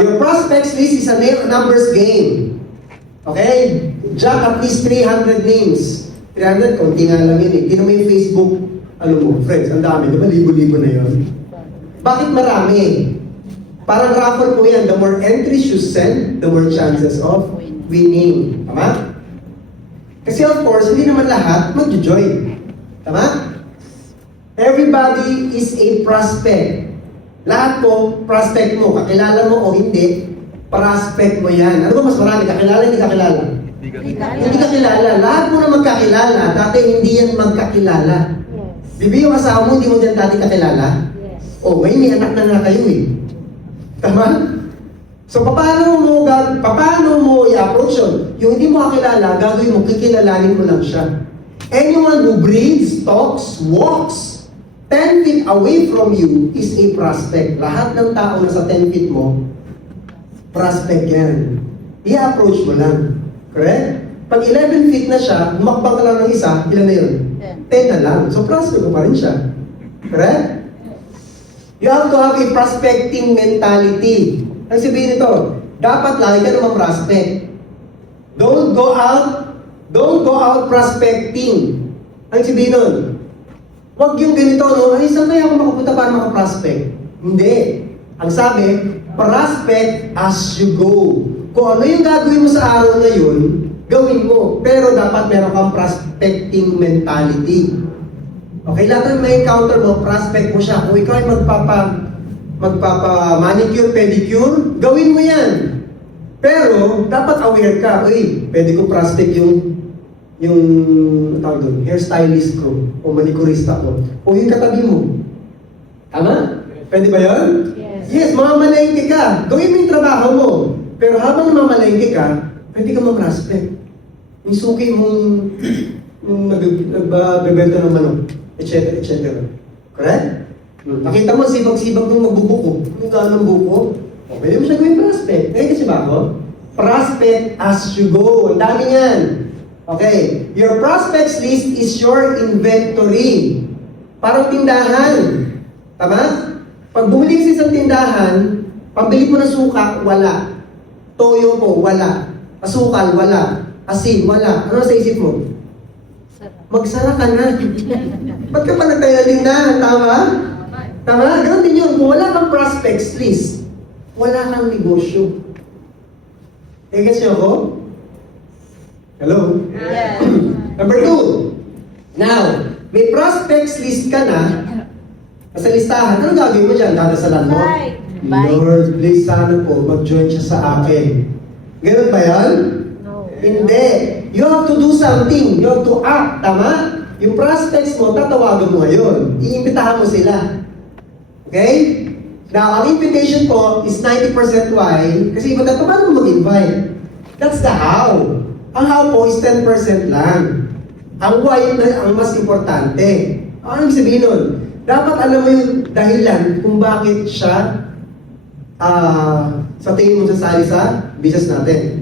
your prospects list is a numbers game. Okay? Jack at least 300 names. 300, konti nga lang yun eh. Tingnan mo yung Facebook, ano mo, friends, ang dami. Diba? Libo-libo na yun. Bakit marami? Parang raffle po yan. The more entries you send, the more chances of winning. Tama? Kasi of course, hindi naman lahat mag-join. Tama? Everybody is a prospect. Lahat po, prospect mo. Kakilala mo o hindi, prospect mo yan. Ano ba mas marami? Kakilala, hindi kakilala? Hindi kakilala. Lahat mo na magkakilala. Dati hindi yan magkakilala. Yes. Di ba yung asawa mo, hindi mo dyan dati kakilala? Yes. O, may anak na kayo eh. Tama? So, paano mo i-approach yun? Yung hindi mo kakilala, gagawin mo, kikilalanin mo lang siya. Anyone who breathes, talks, walks 10 feet away from you is a prospect. Lahat ng tao na sa 10 feet mo, prospect yan. I-approach mo lang. Correct? Pag 11 feet na siya, humakbang ka lang ng isa, ilan na yun? 10 na lang. So, prospect mo pa rin siya. Correct? You have to have a prospecting mentality. Ang sabihin nito, dapat lagi ka naman prospect. Don't go out prospecting. Ang sabihin nun, huwag yung ganito, no? Ay, saan kaya ako makapunta para makaprospect? Hindi. Ang sabi, prospect as you go. Kung ano yung gagawin mo sa araw na yun, gawin mo. Pero dapat meron kang prospecting mentality. Okay, lahat ng may encounter mo, prospect mo siya. Kung ikaw ay magpapa-manicure, pedicure, gawin mo yan. Pero, dapat aware ka. Uy, pwede ko prospect yung tawag doon, hairstylist ko, o manicurista ko, o yung katabi mo. Tama? Pwede ba yun? Yes. Yes, mamamalengke ka. Gawin mo yung trabaho mo. Pero habang mamamalengke ka, pwede ka ma-prospect. Yung suki mong nagbebenta ng manok, etc. etc. Correct? Nakita mo, sibag-sibag nung magbubuko. Kung gaano ng buko, o pwede mo siya gawin prospect. Ngayon kasi ba ako? Prospect as you go. Ang dami yan. Okay. Your prospects list is your inventory. Parang tindahan. Tama? Pag bumili ka sa isang tindahan, pambili mo ng suka, wala. Toyo po, wala. Asukal, wala. Asin, wala. Ano sa isip mo? Magsara ka na. Ba't ka pa nagtayo ng tindahan? Tama? Tama? Ganun din yun. Kung wala kang prospects list, wala kang negosyo. Gets niyo ako? Hello? Yes. Number 2. Now, may prospects list ka na, nasa listahan, ano gagawin mo dyan? Dadasalan mo? Bye. Bye. Lord, please sana po, mag-join siya sa akin. Ganun ba yan? No. Hindi. You have to do something. You have to act. Tama? Yung prospects mo, tatawagan mo ngayon. Iimbitahan mo sila. Okay? Now, ang invitation ko is 90% why? Kasi iba tayo, paano mo mag-invite? That's the how. Ang how po is 10% lang. Ang why na ang mas importante. Ano ibig sabihin nun? Dapat alam mo yung dahilan kung bakit siya sa tingin mo sasali sa business natin.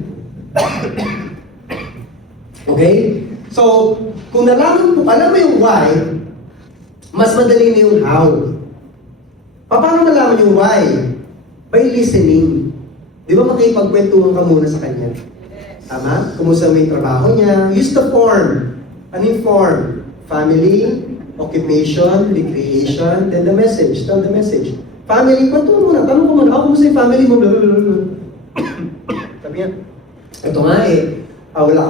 Okay? So, kung alam mo yung why, mas madali na yung how. Paano malaman yung why? By listening. Di ba makipagkwentuhan ka muna sa kanya? Tama? Kumusta may trabaho niya? Use the form. Ano yung form? Family, occupation, recreation, then the message. Tell the message. Family, kwentuhan muna. Tanong ko muna, kumusta yung family mo? Blablabla. Sabi niya, ito nga eh, wala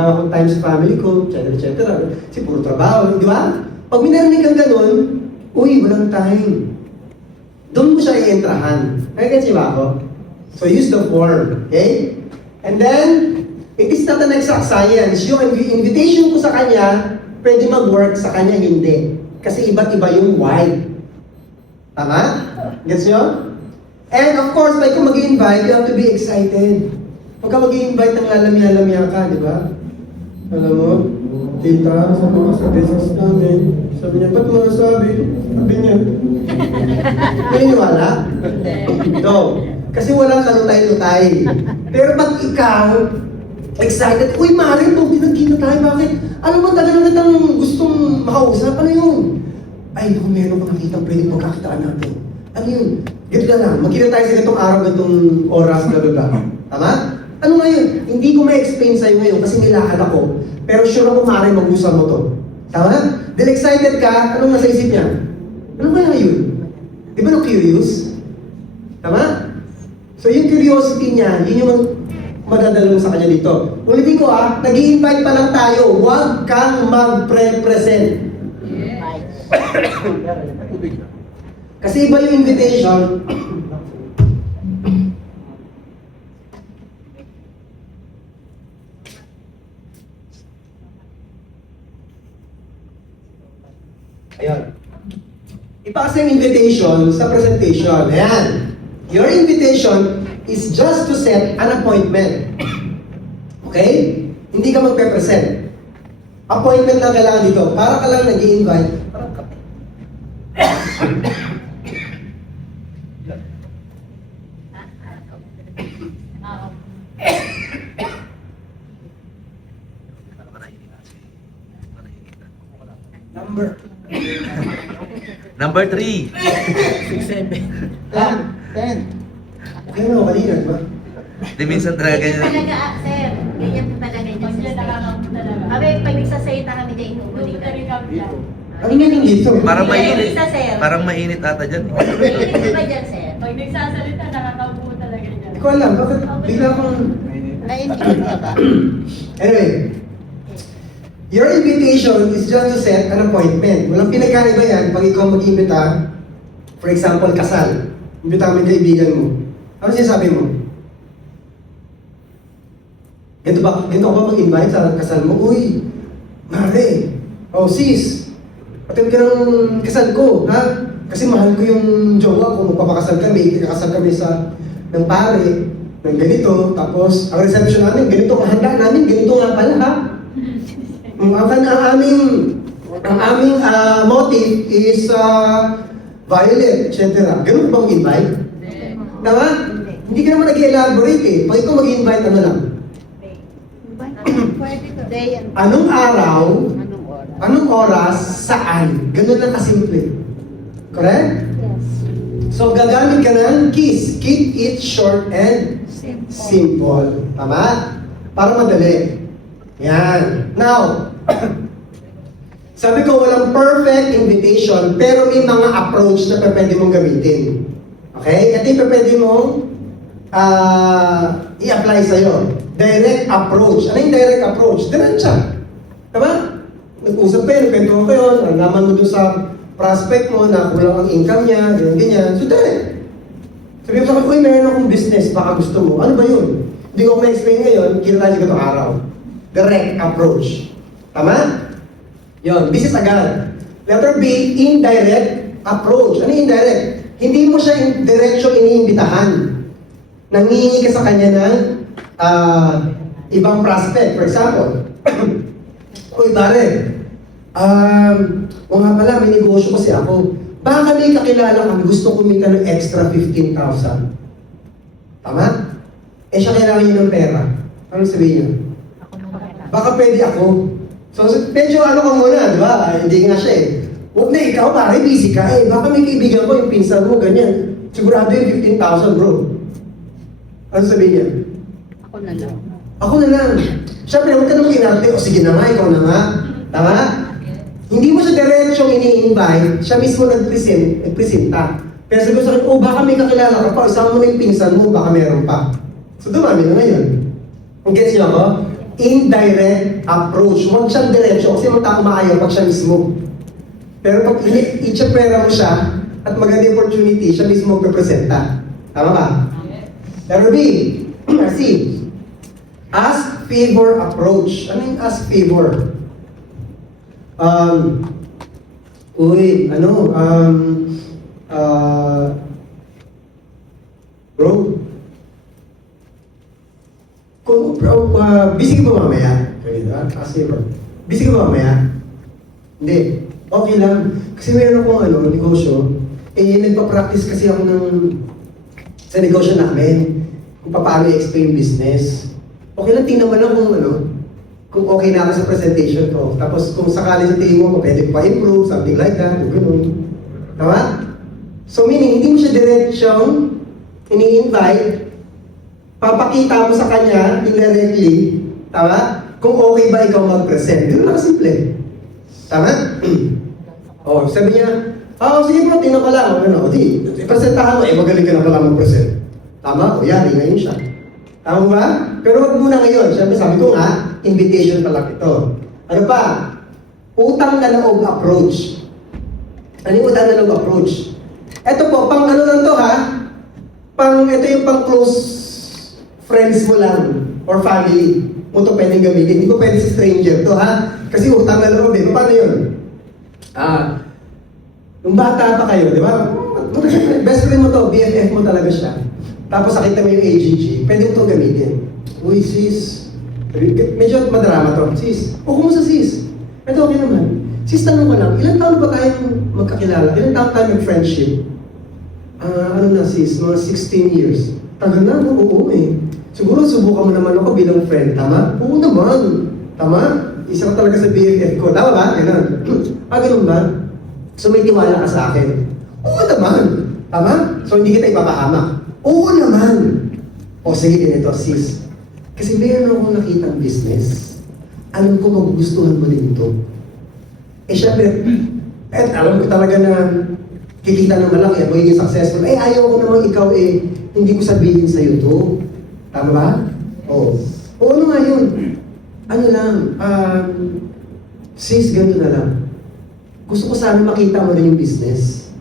akong time sa family ko, etc. Kasi puro trabaho, di ba? Pag minarinig kang ganun, uy, walang time. Doon mo siya i-entrahan. Nagkakasya ba ako? So use the form, okay? And then, it is not an exact science. Yung invitation ko sa kanya, pwede mag-work, sa kanya hindi. Kasi iba't iba yung why. Tama? Gets nyo? And of course, like kung mag-i-invite, you have to be excited. Huwag ka mag-i-invite ng lalamya-lamya ka, di ba? Alam mo, tita, sabi ko sa business namin. Sabi niya, ba't mo nasabi? Sabi niya. Naniniwala? No. Kasi walang kalutay-lutay. Pero pag ikaw, Excited. Uy, Mare, pag pinagkita tayo, bakit? Ano ba talaga kitang gustong makausap? Ano yun? Ay, naku, meron ko nakita pwedeng pagkakitaan natin. Ano yun? Ganito na lang, magkita tayo sa ganitong araw, ganitong oras, bla bla bla. Tama? Ano nga yun? Hindi ko ma-explain sa'yo ngayon kasi nilakad ako. Pero sure ako, Mare, mag-usap mo to. Tama? Dahil excited ka, anong nasa isip niya? Ano kaya yun? Di ba no curious? Tama? So yung curiosity niya, yun yung madadala mo sa kanya dito. Ulitin ko nag-i-invite pa lang tayo, huwag kang mag-present. Kasi iba yung invitation. Ayan. Iba kasi yung invitation sa presentation. Ayan. Your invitation is just to set an appointment. Okay? Hindi ka magpe-present. Appointment lang kailangan dito. Para ka lang nag-i-invite. Parang kape. Number 3. 10. Ano mo kanina, di ba? Di minsan talaga Ganyan ganyan. talaga, sir. Ganyan po talaga yung stage. Abe, pag nagsasalita kami dyan, inuulit kami. Ano nga yung dito? Parang Hindi, mainit. isa, sir. Parang mainit ata dyan. Inuulit ba dyan, sir? Pag nagsasalita, nakakabuo talaga dyan. Hindi ko alam, bakit bigla akong... Naiintindihan ka ba? Anyway, your invitation is just to set an appointment. Walang pinagkaiba yan pag ikaw mag-imbita, for example, kasal. Imbita mo yung kaibigan mo. Ano sinasabi mo? Ganito ka ba mag-invite sa kasal mo? Uy, Mare, sis, attend ka ng kasal ko, ha? Kasi mahal ko yung jowa ko, magpapakasal kami, kakasal kami sa ng pare, ng ganito, tapos ang reception namin, ganito ang handa namin, ganito nga pala, ha? Ang aming motive is violet, etc. Ganun ba mag-invite? Tama? Hindi ka naman nag-elaborate eh. Pag ikaw mag-invite, ano lang? Day and Anong araw, anong oras? anong oras, saan? Ganun lang kasimple. Correct? Yes. So, gagamit ka ng KISS. Keep it short and simple. Tama? Para madali. Yan. Now, sabi ko walang perfect invitation, pero may mga approach na pwede mong gamitin. Okay? Ito yung pwede mong i-apply sa'yo. Direct approach. Ano yung direct approach? Diretsa. Tama? Nag-usap kayo, nagkwento kayo, nalaman mo dun sa prospect mo na kulang ang income niya, ganyan. So, direct. Sabi mo sa akin, uy, meron akong business, baka gusto mo. Ano ba yun? Hindi ko ma-explain ngayon, kita tayo sa ganitong araw. Direct approach. Tama? Yun, business agad. Letter B, indirect approach. Ano yung indirect? Hindi mo siya diretsyo iniimbitahan. Nangingi ka sa kanya ng ibang prospect. For example, uy, pare, o nga pala, may negosyo kasi ako. Baka may kakilala kami, gusto kumita ng extra 15,000. Tama? Eh siya kailangan niya ng pera. Ano sabihin niya? Baka pwede ako. So, medyo ano ka muna, di ba? Hindi nga siya eh. Huwag na ikaw, pare, busy ka eh. Baka may kaibigan ko, yung pinsan mo, ganyan. Sigurado yung 15,000, bro. Ano sabihin niya? Ako na lang. Ako na lang. Siyempre, huwag ka naman inarte. O sige na nga, ikaw na nga. Tama? Hindi mo siya diretsong ini-invite, siya mismo nagpresenta. Pero sabi ko sa akin, baka may kakilala ka pa, isama mo na yung pinsan mo, baka meron pa. So dumami na ngayon. Ang gets niyo ako? Indirect approach. Huwag siyang diretsyo kasi mga tao maayaw pag siya mismo. Pero pag i-chapera mo siya at maganda yung opportunity, siya mismo magpipresenta. Tama ba? Letter B, C. Ask favor approach. Ano yung ask favor? Bro, busy ka ba mamaya? Kasi busy ka ba mamaya? Hindi. Okay lang. Kasi meron akong negosyo. Nagpa-practice kasi ako sa negosyo namin. Kung paano i-explain business. Okay lang, tingnan mo lang kung okay na ako sa presentation ko. Tapos kung sakali sa tingin mo, pwede pa improve, something like that, o ganun. Tama? So meaning, hindi mo siya diretsyong ini-invite, papakita mo sa kanya indirectly, tama? Kung okay ba ikaw mag-present. Ganun lang simple. Tama? Oh, sabi niya, sige bro, tingnan ko lang. Di, presentahan mo, magaling ka na pala mag-present. Tama? O, yari, ngayon siya. Tama ba? Pero wag muna ngayon. Siyempre, sabi ko nga, invitation pa lang ito. Ano pa? Utang na loob approach. Ano yung utang na loob approach? Ito po, pang ano lang to ha? Ito yung pang close friends mo lang or family mo to pwedeng gamitin. Hindi ko pwede sa stranger to ha? Kasi utang na loob eh. Paano yun? Nung bata pa kayo, di ba? Best friend mo to, BFF mo talaga siya. Tapos nakita mo yung AGG, pwede mo itong gamitin. Uy sis, medyo madrama to. Sis, kumusta sis? Ito okay naman. Sis, tanong ko lang, ilang taon ba tayong magkakilala? Ilang taon tayo mag-friendship? Ano na sis, mga 16 years. Tagal na, oo eh. Siguro subukan mo naman ako bilang friend, tama? Oo naman. Tama? Isa ka talaga sa BFF ko. Tama ba? Ganun. Ganun ba? So may tiwala ka sa akin. Oo naman. Tama? So hindi kita ipapahamak. Oo naman. O sige ganito, sis. Kasi meron akong nakitang business. Alam ko magugustuhan mo din ito. Syempre, alam ko talaga na kikita ng malaki at magiging successful. Ayaw ko naman ikaw hindi ko sabihin sa'yo to. Tama ba? Oo. Oo, ano nga yun? Ano lang, sis, gano'n na lang. Gusto ko sana makita mo rin yung business.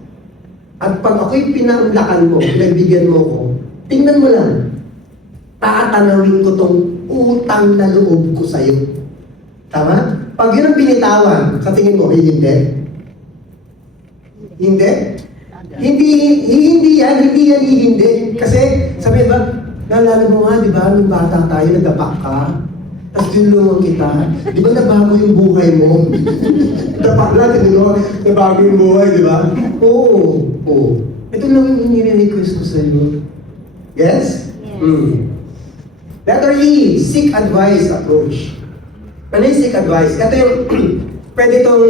At pag ako'y pinaunlakan mo, pinagbigyan mo ko, tingnan mo lang, tatanawin ko tong utang na loob ko sa'yo. Tama? Pag yun ang binitawan, sa tingin mo, hindi? Hindi? Hindi yan. Kasi, sabi ba, naalala mo nga, di ba, nung bata tayo, nagapak ka, tapos dinulungan kita. Di ba nabago yung buhay mo? Dapak lang, nabago yung buhay, di ba? Oo. Ito lang yung nire-request ko sa iyo. Yes? Yes. Letter E, seek advice approach. Ano yung seek advice? Ito yung, pwede itong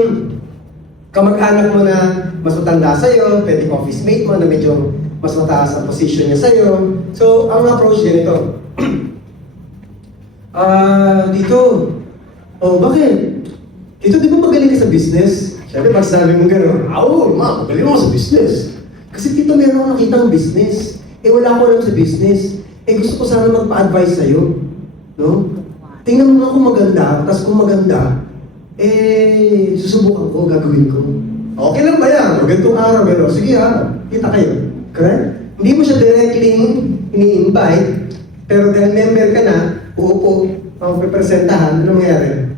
kamag-anak mo na mas matanda sa'yo, pwede office mate mo na medyo mas mataas ang position niya sa'yo. So, ang approach din ito. Dito. Bakit? Dito, di ba magaling ka sa business? Siyempre, pag sabi mo gano'n, magaling ako sa business. Kasi dito meron akong nakitang business. Wala ko alam sa business. Gusto ko sana magpa-advise sa'yo. No? Tingnan mo nga kung maganda, tapos kung maganda, susubukan ko, gagawin ko. Okay lang ba yan? Gantong araw, pero sige kita kayo. Correct? Hindi mo siya directly ini-invite, pero dahil member ka na, uupo, magpipresentahan, ano mangyari?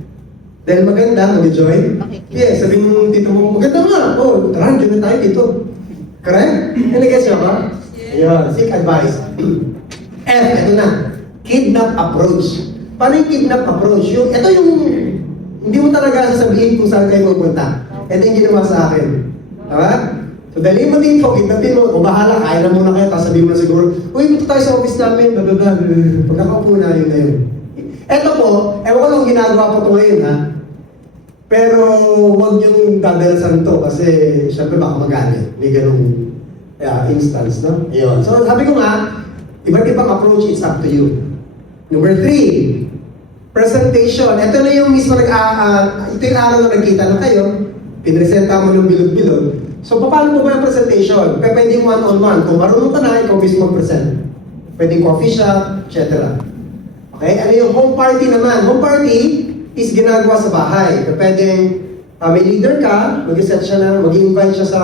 Dahil maganda, mag-join? Yes, sabihin mo tito mo, maganda nga, tara, dyan na tayo dito. Correct? Nag-guess niyo ba? Yeah, seek advice. F, ito na, kidnap approach. Paano yung kidnap approach? Ito yung, hindi mo talaga sasabihin kung saan kayo magpunta. Ito yung ginawa sa akin. Tama? So, dali mo dito, kidnapin mo, kung bahala, kaya na muna kayo, tapos sabihin mo na siguro, punta tayo sa office namin, blablabla. Pag nakaupo na, yun na yun. Ito po, ewan ko lang ginagawa po ito ngayon, ha? Pero, huwag niyong dadalasan to, kasi, syempre baka magalit. May ganung instance, no? Ayun. So, sabi ko nga, iba't ibang approach, it's up to you. Number 3, presentation. Ito na yung mismo ito yung araw na nagkita na kayo, pinresenta mo ng bilog-bilog. So, paano mo ba yung presentation? Pwedeng one-on-one. Kung marunong ka na, ikaw mismo present. Pwedeng coffee shop, etc. Okay? Ano yung home party naman? Home party is ginagawa sa bahay. Pwedeng may leader ka, mag-set siya na, mag-invite siya sa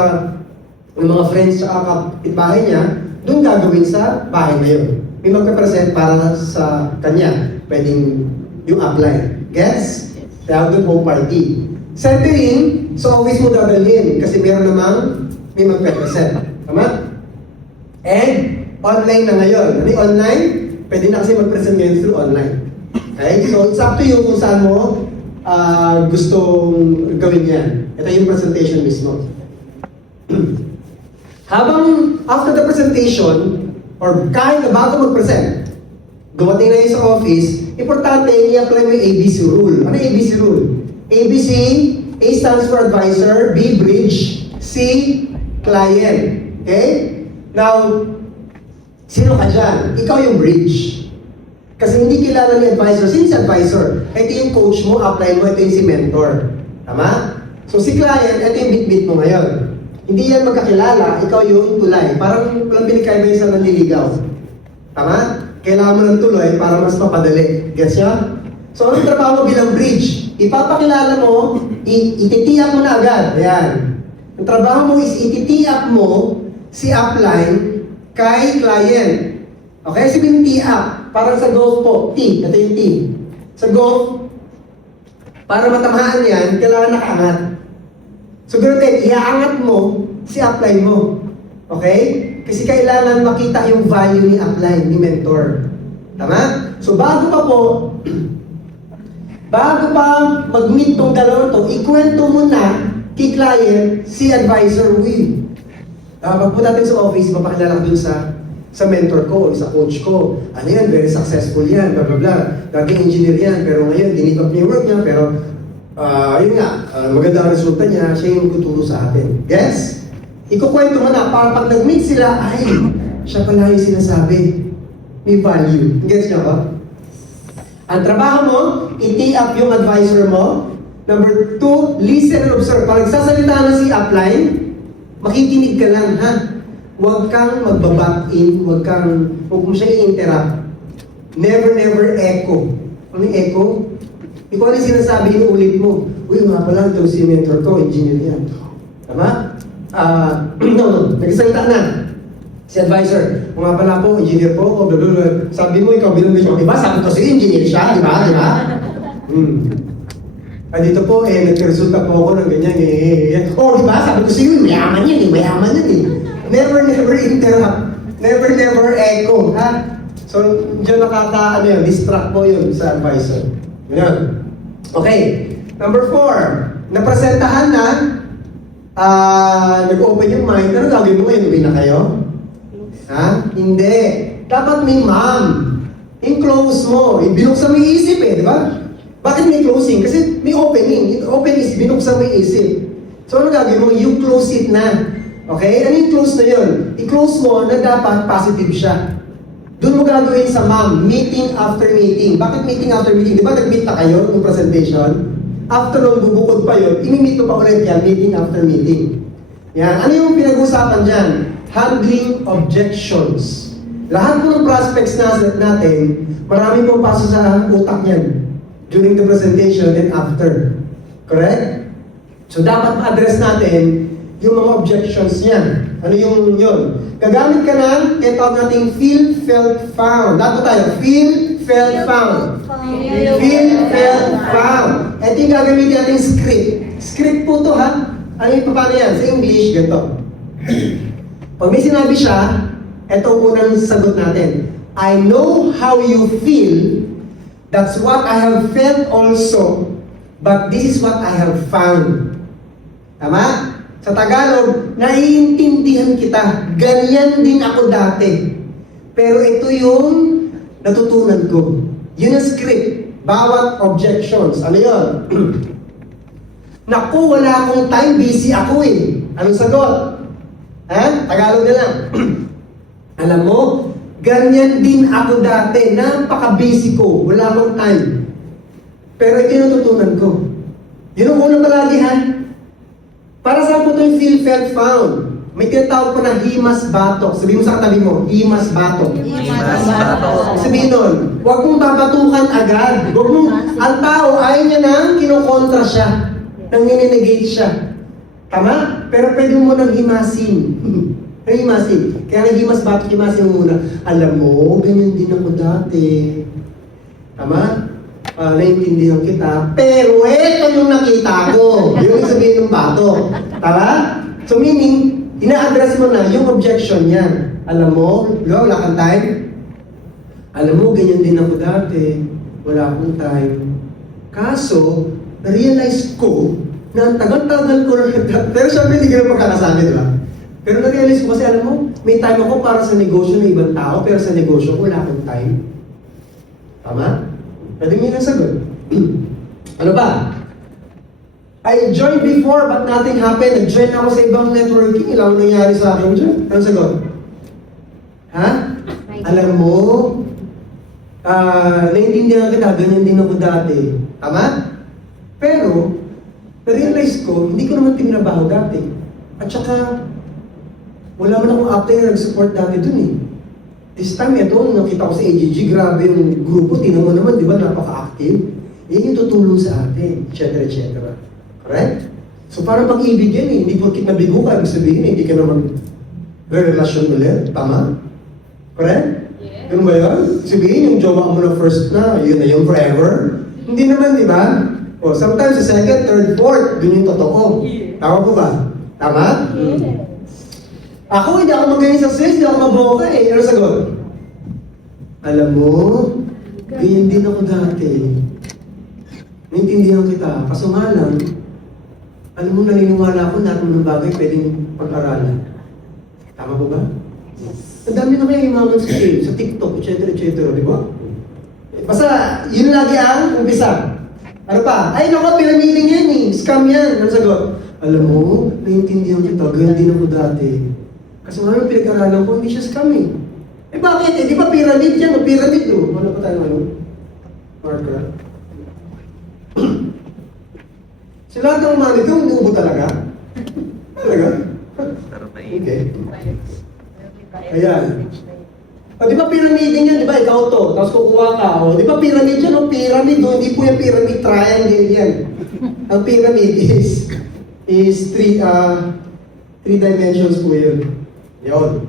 mga friends sa kapitbahay niya, doon gagawin sa bahay na yun. May magpe-present para sa kanya. Pwedeng yung upline. Gets? Kaya doon home party. Centering, so always mo dadalhin kasi meron namang may magpe-present. Tama? And online na ngayon. Ano yung online? Pwede na kasi mag-present ngayon through online. Okay? So it's up to you kung saan mo gustong gawin yan. Ito yung presentation mismo. Habang after the presentation, or kahit na bago mag-present, dumating na yun sa office, importante, i-apply mo yung ABC rule. Ano yung ABC rule? ABC, A stands for advisor, B, bridge, C, client. Okay? Now, sino ka dyan? Ikaw yung bridge. Kasi hindi kilala ni advisor. Sino si advisor? Ito yung coach mo, apply mo, ito yung si mentor. Tama? So si client, ito yung bit-bit mo ngayon. Hindi yan magkakilala, ikaw yung tulay. Parang walang pinagkaiba yun sa nanliligaw. Tama? Kailangan mo ng tuloy para mas mapadali. Gets nyo? So anong trabaho mo bilang bridge? Ipapakilala mo, ititiyak mo na agad. Ayan. Ang trabaho mo is ititiyak mo si upline kay client. Okay? Sabihin T-up. Parang sa golf po. T. Ito yung T. Sa golf, para matamaan yan, kailangan nakaangat. So, ganun din, iaangat mo si upline mo. Okay? Kasi kailangan makita yung value ni upline, ni mentor. Tama? So, bago pa mag-meet tong dalawang to, ikwento mo na kay client si advisor Will. Pag po natin sa office, mapakilala ko dun sa mentor ko, sa coach ko. Ano yan, very successful yan, blah blah blah. Dating engineer yan, pero ngayon, dinipap niya yung work niya, pero yun nga, maganda ang resulta niya, siya yung tuturo sa atin. Yes? Ikukwento mo na, para pag nag-meet sila, ay, siya pala yung sinasabi. May value. Gets niyo ba? Ang trabaho mo, i-tee up yung advisor mo. Number 2, listen and observe. Pag nagsasalita na si upline, makikinig ka lang, ha? Huwag kang magbaback in, huwag mo siya i-interrupt. Never echo. Ano yung echo? Ikaw ano yung sinasabi yung ulit mo? Uy, nga pala, ito si mentor ko, engineer yan. Tama? No, nagsalita na. Si advisor, nga pala po, engineer po, blah, blah, blah. Sabi mo, ikaw bilang ko, diba? Sabi ko sa'yo, engineer siya, diba? Diba? Dito po, nagresulta po ako ng ganyan, Oh, diba? Sabi ko sa'yo, mayaman yan eh. Never interrupt. Never echo, ha? So, dyan distract po yun sa advisor. Ganyan. Okay. Number 4, napresentahan na, nag-open yung mind. Ano gagawin mo ngayon? Uwi na kayo? Ha? Hindi. Dapat may ma'am. Yung close mo. Binuksan mo yung isip di ba? Bakit may closing? Kasi may opening. Yung open is binuksan mo yung isip. So ano gagawin mo? You close it na. Okay? Ano yung close na yun? I-close mo na dapat positive siya. Doon mo gagawin sa ma'am, meeting after meeting. Bakit meeting after meeting? Di ba nag-meet na kayo ng presentation? After nun, bubukod pa yun, imi-meet mo pa ulit yan, meeting after meeting. Yan. Ano yung pinag-usapan dyan? Handling objections. Lahat po ng prospects natin, marami pong paso sa utak niyan during the presentation and after. Correct? So dapat ma-address natin yung mga objections niyan. Ano yung yun? Gagamit ka ng, tawag natin feel, felt, found. Dato tayo, feel, felt, found. Feel, felt, found. Ito yung gagamitin natin script. Script po to ha. Ano yung paano yan? Sa English, ganito. Pag may sinabi siya, ito ang unang sagot natin. I know how you feel. That's what I have felt also. But this is what I have found. Tama? Sa Tagalog, naiintindihan kita. Ganyan din ako dati. Pero ito yung natutunan ko. Yun ang script. Bawat objections. Ano yun? Naku, wala akong time. Busy ako eh. Anong sagot? Tagalog na lang. Alam mo, ganyan din ako dati. Napaka-busy ko. Wala akong time. Pero ito yung natutunan ko. Yun ang una palagi ha. Para saan po ito yung feel, felt, found? May tinatawag po na himas batok. Sabihin mo sa katabi mo, himas batok. Himas batok. Sabihin nun, huwag mong babatukan agad. Huwag mong, ang tao, ayaw niya nang kinokontra siya. Nang ninenegate siya. Tama? Pero pwede mo nang himasin. Himasin. Kaya nang himas batok, himasin mo muna. Alam mo, ganyan din ako dati. Tama? Naintindihan kita, pero ito yung nakita ko. Yung sabihin ng bato. Tama? So meaning, ina-address mo na yung objection niya. Alam mo, wala kang time. Alam mo, ganyan din ako dati. Wala akong time. Kaso, na-realize ko na ang tagal-tagal ko na pero syempre hindi ka na pagkakasabi, di ba? Pero na-realize ko kasi, alam mo, may time ako para sa negosyo ng ibang tao, pero sa negosyo ko wala akong time. Tama? Pwede mo yung sagot. Ano ba? I joined before but nothing happened. Nag-join ako sa ibang networking. Ilang nangyari sa akin dyan. Ano sagot? Ha? Alam mo, naiintindihan kita, ganyan din ako dati. Tama? Pero, na-realize ko, hindi ko naman tinabaho dati. At saka, wala man akong apply na nag-support dati dun eh. This time, ito, nakita ko sa AGG, grabe yung grupo, tinan mo naman, di ba, napaka-active. Yan yung tutulong sa atin, etc. etc. Correct? So parang pag-ibig yan eh, hindi porkit nabigo ka, ibig sabihin hindi ka naman relasyon ulit. Tama? Correct? Yes. Ganun ba yun? Sabihin yung jowa mo na first na, yun na yung forever. Hindi naman, di ba? O, sometimes sa second, third, fourth, dun yung totoo. Tama po ba? Tama? Ako, hindi ako magaling sa sales, hindi ako maboka eh. Ano sagot? Alam mo, ganyan din ako dati. Naintindihan kita. Kaso nga lang, alam mo, naniniwala ako lahat ng bagay pwedeng pag-aralan. Tama po ba? Ang dami na kayo umaman sa sales, sa TikTok, etc. etc. Di ba? Basta, yun lagi ang umpisa. Ano pa? Ay, naku, pinamili yan eh. Scam yan. Ano sagot? Alam mo, naintindihan kita. Ganyan din ako dati. Kasi nga yung pinag-aralan ko, hindi siya scam eh. Eh bakit? Eh di ba pyramid yan? O pyramid o? Wala pa tayo ano? Marker. Sa lahat ng money ko, hindi ubo talaga? Talaga? Pero Okay. Ayan. O di ba pyramid yan? Di ba ikaw to? Tapos kukuha ka. O di ba pyramid yan? O pyramid o? Hindi po yung pyramid, triangle yan. Ang pyramid is three dimensions po yun. Yun.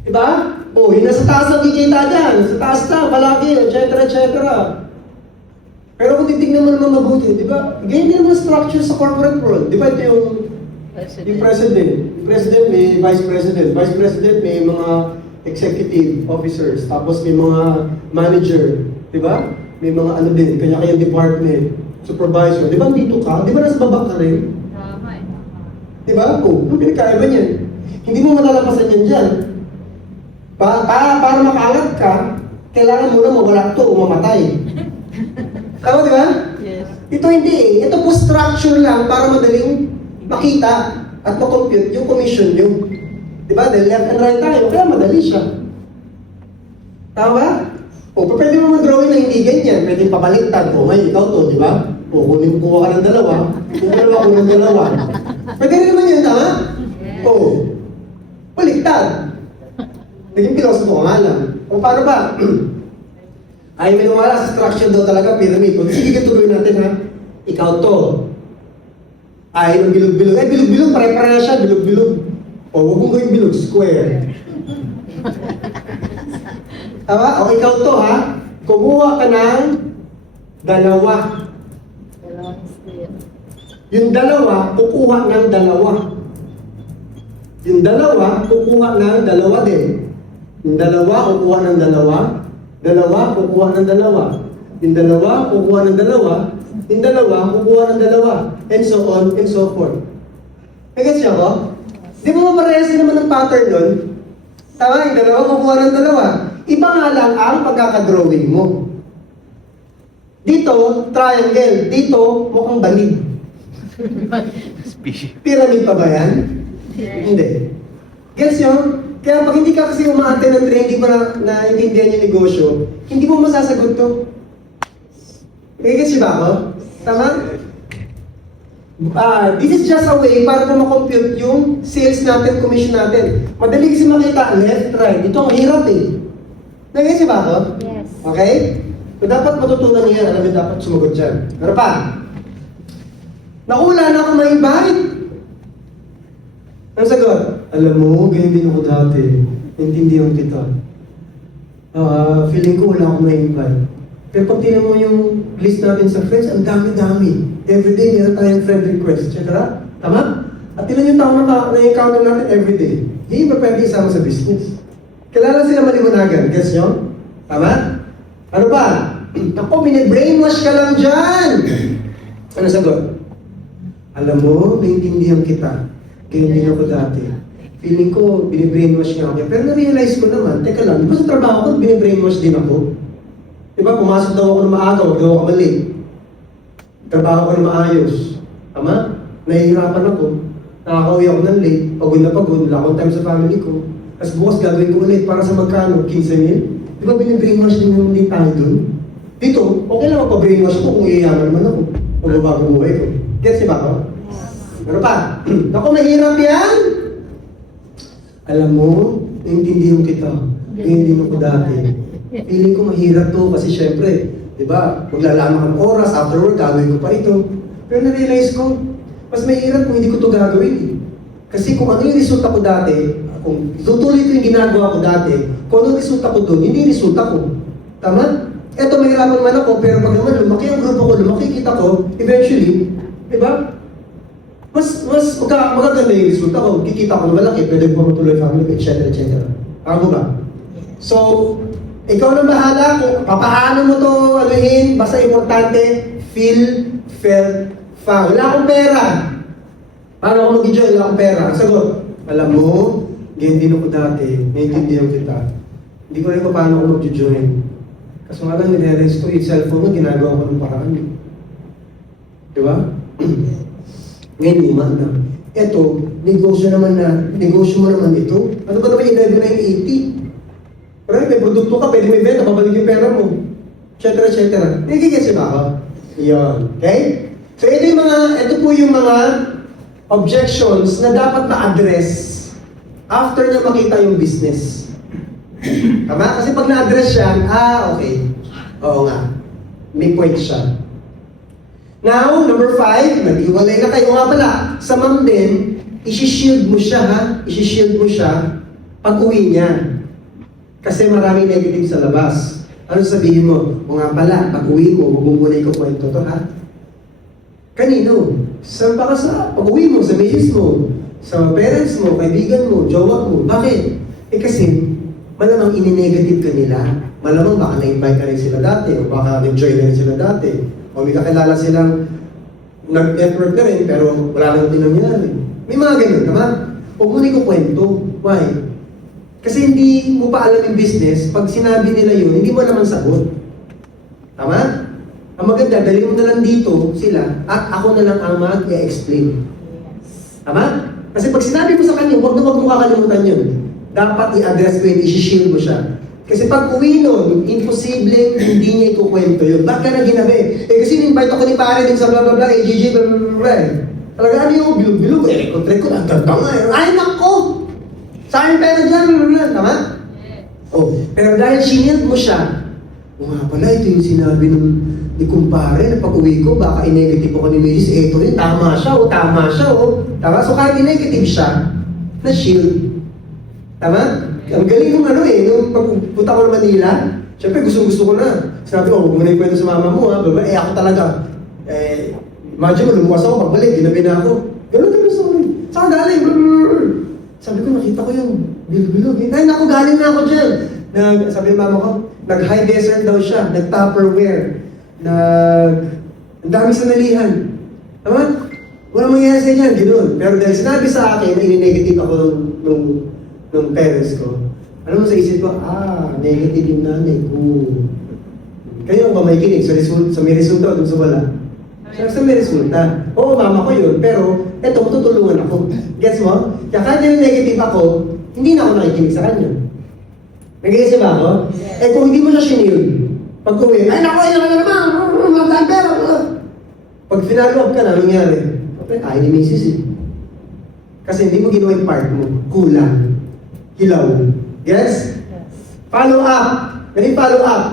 Diba? O, yun nasa taas ang kikita dyan. Sa taas na, palagi, etc. etc. Pero kung titignan mo naman mabuti, di ba? Ganyan din ang structure sa corporate world. Di ba ito yung president. Yung president may vice president. Vice president may mga executive officers. Tapos may mga manager. Di ba? May mga ano din, kanya-kanyang department. Supervisor. Di ba dito ka? Di ba nasa baba ka rin? Tama eh. Di ba? O, ano pinagkaiba niyan? Hindi mo malalapasan yan dyan. Para makaangat ka, kailangan mo na mawala ito o mamatay. Tama, di ba? Yes. Ito hindi eh. Ito po structure lang para madaling makita at makompute yung commission nyo. Di ba? Dahil left and right tayo, kaya madali siya. Tama? O, pwede mo mag-drawing na hindi ganyan. Pwede pabaliktad. O, ngayon ikaw to, di ba? O, kuha ka ng dalawa. Yung dalawa, kuha ng dalawa. Pwede rin naman yun, tama? O, baliktad. Naging pilosopo nga lang. O, paano ba? Ay, may nawala sa structure daw talaga, pyramid. O, sige, ganito gawin natin, ha? Ikaw to. Ay, yung bilog-bilog. Eh, bilog-bilog, pare-pare na siya, bilog-bilog. O, huwag mong gawin bilog, square. Tama? O, ikaw to, ha? Kumuha ka ng dalawa. Yung dalawa, kukuha ng dalawa. Yung dalawa, kukuha ng dalawa din. Yung dalawa, kukuha ng dalawa. Dalawa, kukuha ng dalawa. Yung dalawa, kukuha ng dalawa. Yung dalawa, kukuha ng dalawa. And so on, and so forth. Nagets niyo ako? Di mo maparehas naman ng pattern nun? Tama, yung dalawa, kukuha ng dalawa. Iba nga lang ang pagkakadrawing mo. Dito, triangle. Dito, mukhang banig. Pyramid pa ba yan? Hindi. Gets nyo? Kaya pag hindi ka kasi umate ng training, hindi mo na-intindihan yung negosyo, hindi mo masasagot to. Gets nyo ba ako? Tama? This is just a way para po makompute yung sales natin, commission natin. Madali kasi makita, left, right. Ito ang hirap eh. Nag-gets nyo ba ako? Yes. Okay? So dapat matutunan niya, alam mo dapat sumagot dyan. Ano pa? Nakula na ako ma-invite. Ang sagot? Alam mo, ganyan din ako dati. Naintindihan kita. Feeling ko wala akong ma-invite. Pero pag tinan mo yung list natin sa friends, ang dami-dami. Everyday, meron tayong friend request, etc. Tama? At tinan yung tao na-encounter natin everyday. Hindi ba pwede isama sa business? Kailangan sila maliwanagan. Guess nyo? Tama? Ano pa? Ako, bine-brainwash ka lang dyan! Ano sagot? Alam mo, naintindihan kita. Ganyan din ako dati. Feeling ko, bine-brainwash niya ako. Pero na-realize ko naman, teka lang, di ba sa trabaho ko, bine-brainwash din ako? Di ba, pumasok daw ako ng maaga, huwag daw ako mali. Trabaho ko na maayos. Tama? Nahihirapan ako. Nakakauwi ako ng late, pagod na pagod, wala akong time sa family ko. Tapos bukas gagawin ko ulit para sa magkano, 15,000. Di ba binibrainwash din yung hindi tayo dun? Dito, okay lang magpa-brainwash ko kung iyayaman naman ako. Kung babago buhay ko. Gets ba ako? Ano pa? Naku, mahirap yan! Alam mo, naiintindihan kita. Naiintindihan ko dati. Feeling ko mahirap to kasi syempre, di ba, maglalama ng oras, after work, gagawin ko pa ito. Pero na-realize ko, mas mahirap kung hindi ko to gagawin. Kasi kung ano yung resulta ko dati, kung tutuloy ko yung ginagawa ko dati, kung ano yung resulta ko doon, hindi yung resulta ko. Tama? Eto, mahirapan naman ako, pero pag naman lumaki ang grupo ko, lumaki kita ko, eventually, di ba? Magaganda yung resulta ko, kikita ko na malaki, pwede ko matuloy family ko, etc. etc. Tama ba? So, ikaw na bahala kung papaano mo to anuhin, basta importante, feel, felt, found. Wala akong pera. Paano ako mag-enjoy? Wala akong pera. Ang sagot, alam mo, ganyan din ako dati, naiintindihan kita. Hindi ko rin paano ako mag-join. Kaso nga lang, nirealize ko, yung cellphone mo, ginagawa ko ng paraan. Di ba? Ngayon, naman na. Eto, negosyo mo naman ito. Ano ba naman yung 11,980? Pero may produkto ka, pwede may benta, babalik yung pera mo. Etc. etc. Nagigets ba ako? Yun. Okay? So ito po yung mga objections na dapat ma-address after niya makita yung business. Tama? Kasi pag na-address siya, okay. Oo nga. May point siya. Now, number 5, nag-iwalay na kayo nga pala. Sa ma'am din, isi-shield mo siya, ha? Isi-shield mo siya pag-uwi niya. Kasi maraming negative sa labas. Ano sabihin mo? O nga pala, pag-uwi mo, huwag mo muna ikukwento to, ha? Kanino? Saan pa ka sa pag-uwi mo, sa misis mo, sa parents mo, kaibigan mo, jowa mo. Bakit? Kasi, malamang ini-negative ka nila. Malamang baka na-invite ka rin sila dati, o baka nag-join na rin sila dati. O may kakilala silang nag-network na rin, pero wala nang tinangyari. May mga ganun, tama? Huwag mo na ikukwento. Why? Kasi hindi mo pa alam yung business, pag sinabi nila yun, hindi mo naman sagot. Tama? Ang maganda, dali mo na lang dito sila, at ako na lang ang mag-explain. Tama? Kasi pag sinabi mo sa kanya, huwag mo kakalimutan yun. Dapat i-address mo yun, i-shield mo siya. Kasi pag uwi nun, imposible hindi niya ikukwento yun. Ba't ka na ginabi? Kasi invite ako ni pare din sa blah blah blah, AGG, blah blah blah. Talaga ano yung bilog-bilog? Kontrek ko, ang ganda nga eh. Ay, nako! Saan pera dyan? Tama? Oh, pero dahil sinild mo siya, nga pala, ito yung sinabi ni kumpare na pag-uwi ko, baka i-negative ako ni Mrs. Ito yun, tama siya, tama siya, Tama? So kahit i-negative siya, na-shield. Tama? Ang galing nung nung pagpunta ko ng Manila, syempre gusto ko na. Sinabi ko, huwag mo na yung kwento sa mama mo, ha? Ako talaga. Imagine mo, lumuwas ako, pagbalik, ginabi na ako. Ganun, sorry. Saan galing? Sabi ko, nakita ko yung bilog-bilog. Ay, naku, galing na ako dyan. Sabi ng mama ko, nag-high desert daw siya, nag-Tupperware, ang dami sanalihan. Tama? Walang mangyayari sa inyan, ganoon. Pero dahil sinabi sa akin na ini-negative ako ng parents ko, alam mo sa isip ko, negative yung nanay ko. Kayo ba may kinig sa may resulta o dun sa wala? Sa may resulta. Oo, mama ko yun, pero eto, matutulungan ako. Gets mo? Kaya kahit yung negative ako, hindi na ako nakikinig sa kanya. Nag-iisip ba ako? Kung hindi mo siya shinil, pag-uwi, ay naku, ayun na naman, magdaan pera. Pag finalo up ka na, nangyari, ay ni Mrs. Kasi hindi mo ginawa yung part mo. Kulang. Hilaw. Yes? Follow up. Ganun follow up.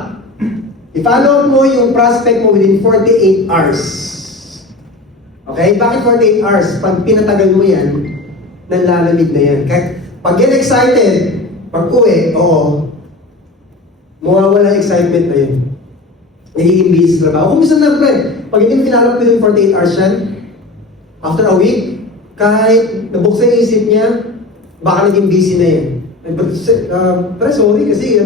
I-follow up mo yung prospect mo within 48 hours. Okay? Bakit 48 hours? Pag pinatagal mo yan, nanlalamig na yan. Kaya pag get excited, pag uwi, mawawala excitement na yun. Nagiging busy sa trabaho. Kung minsan na, friend, pag hindi mo pinalap within 48 hours yan, after a week, kahit nabuksan yung isip niya, baka naging busy na yan. Pero sorry kasi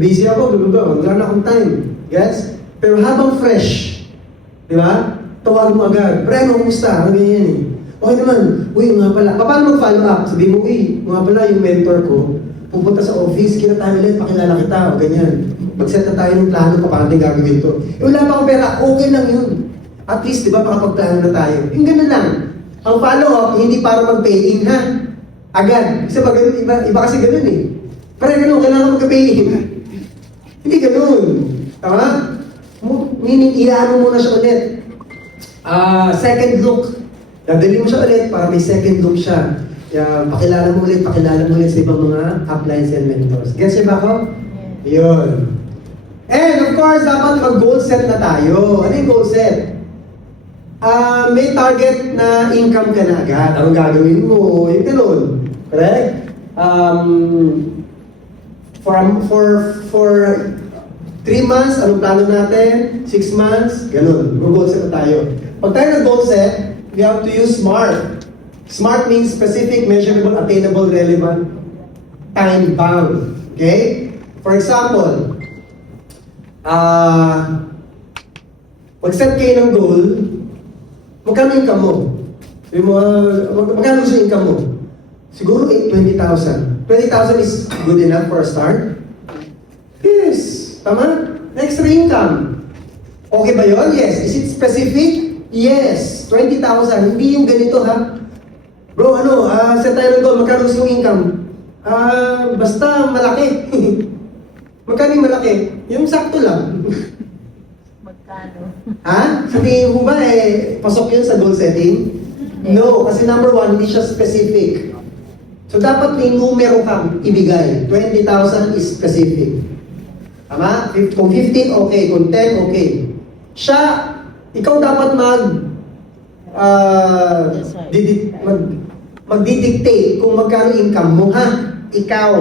busy ako, wala na akong time. Yes? Pero habang fresh, di ba? Tawag mo agad. Pre, ano, kumusta? Ano ganyan eh. Okay naman. Uy, nga pala. Paano mag-follow up? Sabi mo, nga pala yung mentor ko, pupunta sa office, kita tayo ulit, pakilala kita, o ganyan. Mag-set na tayo ng plano pa paano natin gagawin to. Eh, wala pa akong pera, okay lang yun. At least, di ba, makapagplano na tayo. Yung ganun lang. Ang follow-up, hindi para mag-pay-in, ha? Agad. Kasi ba ganun, iba kasi ganun eh. Pero ganun, kailangan magka-pay-in. Hindi ganun. Tama? Meaning, iyaano mo na siya ulit. Second look. Dadali mo siya ulit para may second look siya. Pakilala mo ulit sa ibang mga uplines and mentors. Gets niyo ba ako? Yun. And of course, dapat mag-goal set na tayo. Ano yung goal set? May target na income ka na agad. Anong gagawin mo? Yung ganun. Correct? For 3 months, anong plano natin? 6 months, ganun. Mag-goal set na tayo. Pag tayo nag-goal set, we have to use SMART. SMART means specific, measurable, attainable, relevant, time-bound. Okay? For example, mag-set kayo ng goal, magkano income mo? Magkano gusto income mo? Siguro 20,000. 20,000 is good enough for a start? Yes. Tama? Extra income. Okay ba yun? Yes. Is it specific? Yes. 20,000. Hindi yung ganito ha. Bro, set tayo ng goal. Magkano gusto yung income? Basta malaki. Magkano yung malaki? Yung sakto lang. Magkano? Ha? Sabihin mo ba pasok yun sa goal setting? No, kasi number 1, hindi siya specific. So dapat may numero kang ibigay. 20,000 is specific. Tama? Kung 15, okay. Kung 10, okay. Ikaw dapat magdidictate kung magkano income mo, ha? Ikaw.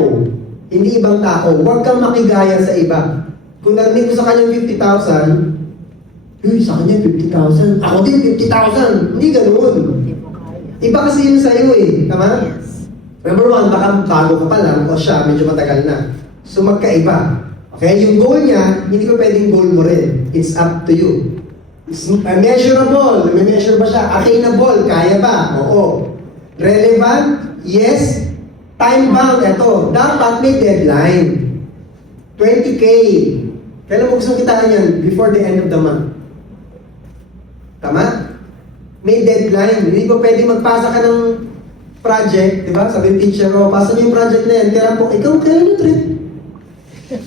Hindi ibang tao. Huwag kang makigaya sa iba. Kung narinig ko sa kanya 50,000, sa kanya 50,000. Ako din 50,000. Hindi ganoon. Iba kasi yun sa'yo eh. Tama? Yes. Number 1, baka bago ka pa lang o siya, medyo matagal na. So magkaiba. Okay? Yung goal niya, hindi ko pwedeng goal mo rin. It's up to you. It's measurable. May measure ba siya? Attainable. Kaya ba? Oo. Relevant? Yes. Time-bound. Ito. Dapat may deadline. 20K. Kailan mo gusto kitaan yan? Before the end of the month. Tama? May deadline. Hindi ko pwede magpasa ka ng project, di ba? Sabi ng teacher ko, pasa niyo yung project na yan. Kailan po, ikaw, kailan yung trip?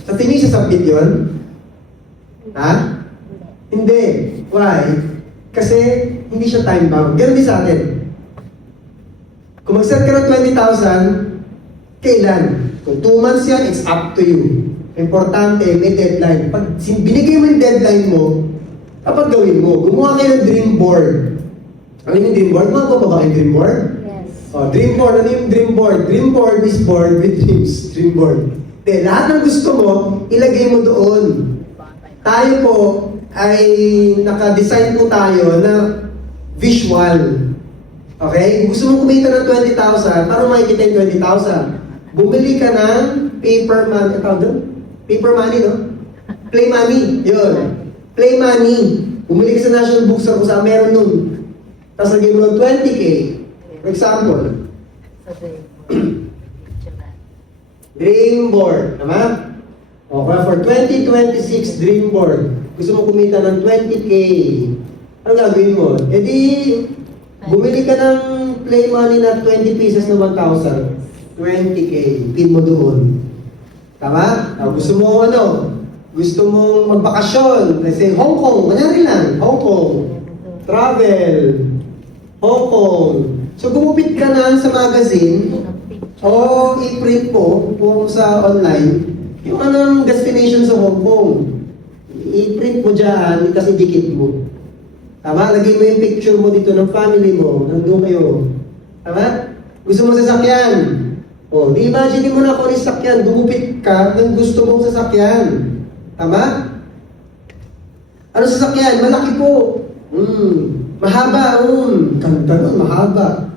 Sa tingin siya submit yun? Ha? Hindi. Why? Kasi hindi siya time-bound. Ganun din sa atin. Kung mag-set ka ng 20,000, kailan? Kung 2 months yan, it's up to you. Importante, may deadline. Pag binigay mo yung deadline mo, dapat gawin mo. Gumawa kayo ng dream board. Ano yung dream board? Mga ba kayong dream board? Yes. Dream board. Ano yung dream board? Dream board is board with dreams. Dream board. Lahat ng gusto mo, ilagay mo doon. Tayo po, ay naka-design po tayo na visual. Okay? Kung gusto mong kumita ng 20,000, para makikita yung 20,000, bumili ka ng paper money. Paper money, no? Play money. Yun. Play money. Bumili ka sa National Bookstore kung saan meron nun. Tapos lagay mo ng 20K. For example, dream board. Tama? Okay, for 2026 dream board. Gusto mo kumita ng 20K. Ano gagawin mo? E di, bumili ka ng play money na 20 pieces na 1,000. 20K. Pin mo doon. Tama? Gusto mo gusto mong magbakasyon. Let's say Hong Kong. Kunyari lang. Hong Kong. Travel. Hong Kong. So gumupit ka na sa magazine o i-print mo kung sa online yung anong destination sa Hong Kong. I-print mo dyan, kasi dikit mo. Tama? Lagay mo yung picture mo dito ng family mo. Nandun kayo. Tama? Gusto mo sasakyan. Di-imagine mo na kung yung sasakyan. Gumupit ka ng gusto mong sasakyan. Tama? Ano sasakyan? Malaki po. Mahaba. Ganda nun, mahaba.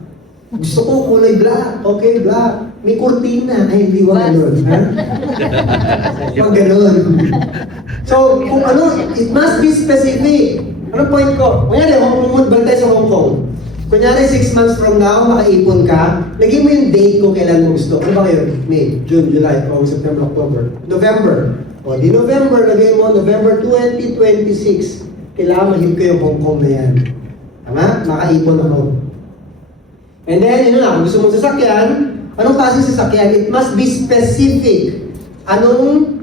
Gusto ko kulay black. Okay, black. May kurtina. Ay, hindi wag ganun. Ha? Wag ganun. So, kung it must be specific. Ano point ko? Kunyari, balik tayo sa Hong Kong. Kunyari, 6 months from now, makaipon ka, lagay mo yung date kung kailan mo gusto. Ano ba kayo? May, June, July, August, September, October, November. O, di November, lagay mo, November 2026. Kailangan mahip ko yung Hong Kong na yan. Tama? Makaipon ako. And then, yun na, kung gusto mong sasakyan, anong klaseng sasakyan? It must be specific. Anong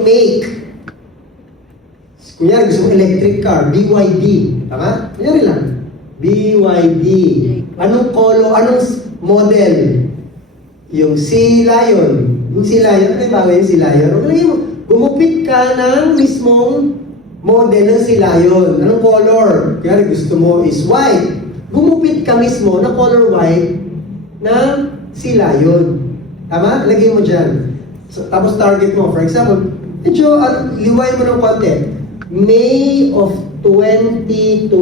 make? Kunyari, gusto mong electric car, BYD. Tama? Kunyari lang. BYD. Anong color, anong model? Yung Sea Lion. Yung Sea Lion, ano yung bagay yung Sea Lion? Huwag lagi mo, gumupit ka ng mismong model ng Sea Lion. Anong color? Kunyari, gusto mo is white. Gumupit ka mismo ng color white na Sea Lion. Tama? Lagay mo dyan. So, tapos target mo. For example, medyo liwain mo ng konti. May of 2027.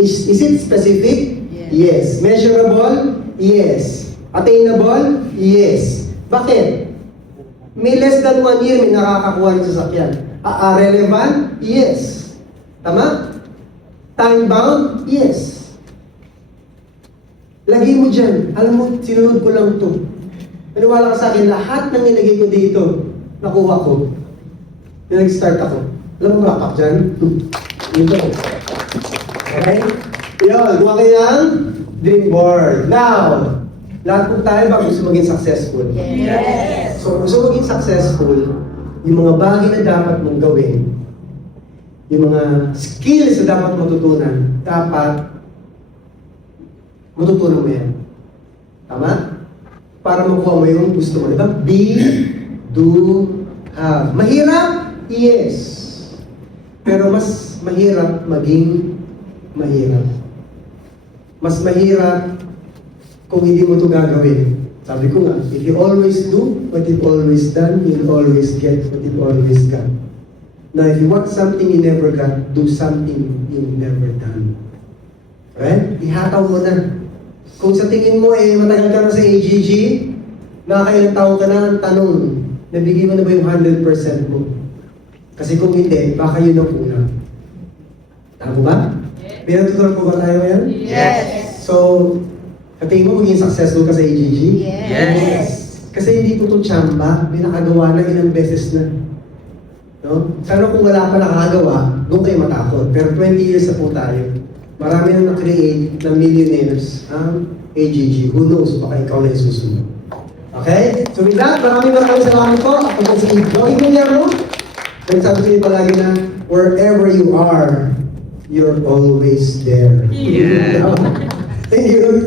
Is it specific? Yes. Measurable? Yes. Attainable? Yes. Bakit? May less than 1 year may nakakakuha ng sasakyan. Relevant? Yes. Tama? Time bound? Yes. Lagay mo dyan. Alam mo, sinunod ko lang to. Maniwala ka sa akin, lahat ng nilagay ko dito, nakuha ko. Nag-start ako. Alam mo ba, pak dyan? Ito. Okay? Yun, gawa kayo ng dream board. Now, lahat po tayo ba gusto maging successful? Yes. So, gusto maging successful, yung mga bagay na dapat mong gawin, yung mga skills na dapat matutunan, dapat matutunan mo yan. Tama? Para makuha mo yung gusto mo. Diba? Be, do, have. Mahirap? Yes. Pero mas mahirap maging mahirap. Mas mahirap kung hindi mo ito gagawin. Sabi ko nga, if you always do what you've always done, you'll always get what you've always got. Now, if you want something you never got, do something you've never done. Right? Ihataw mo na. Kung sa tingin mo, matagal ka na sa AGG, nakakailang taon ka na ng tanong, nabigay mo na ba yung 100% mo? Kasi kung hindi, baka yun ang una. Tama ba? May natutunan po ba tayo ngayon? Yes. So, katingin mo maging successful ka sa AGG? Yes. Kasi hindi po itong tsamba, may nakagawa na ilang beses na. No? Sana kung wala pa nakagawa, doon kayo matakot. Pero 20 years na po tayo. Marami na na-create na millionaires ang AGG. Who knows, baka ikaw na yung susunod. Okay? So with that, maraming salamat po. Ako po si Joey Guillermo. Nagsabi ko niyo palagi na, wherever you are, you're always there. Yeah. Thank you.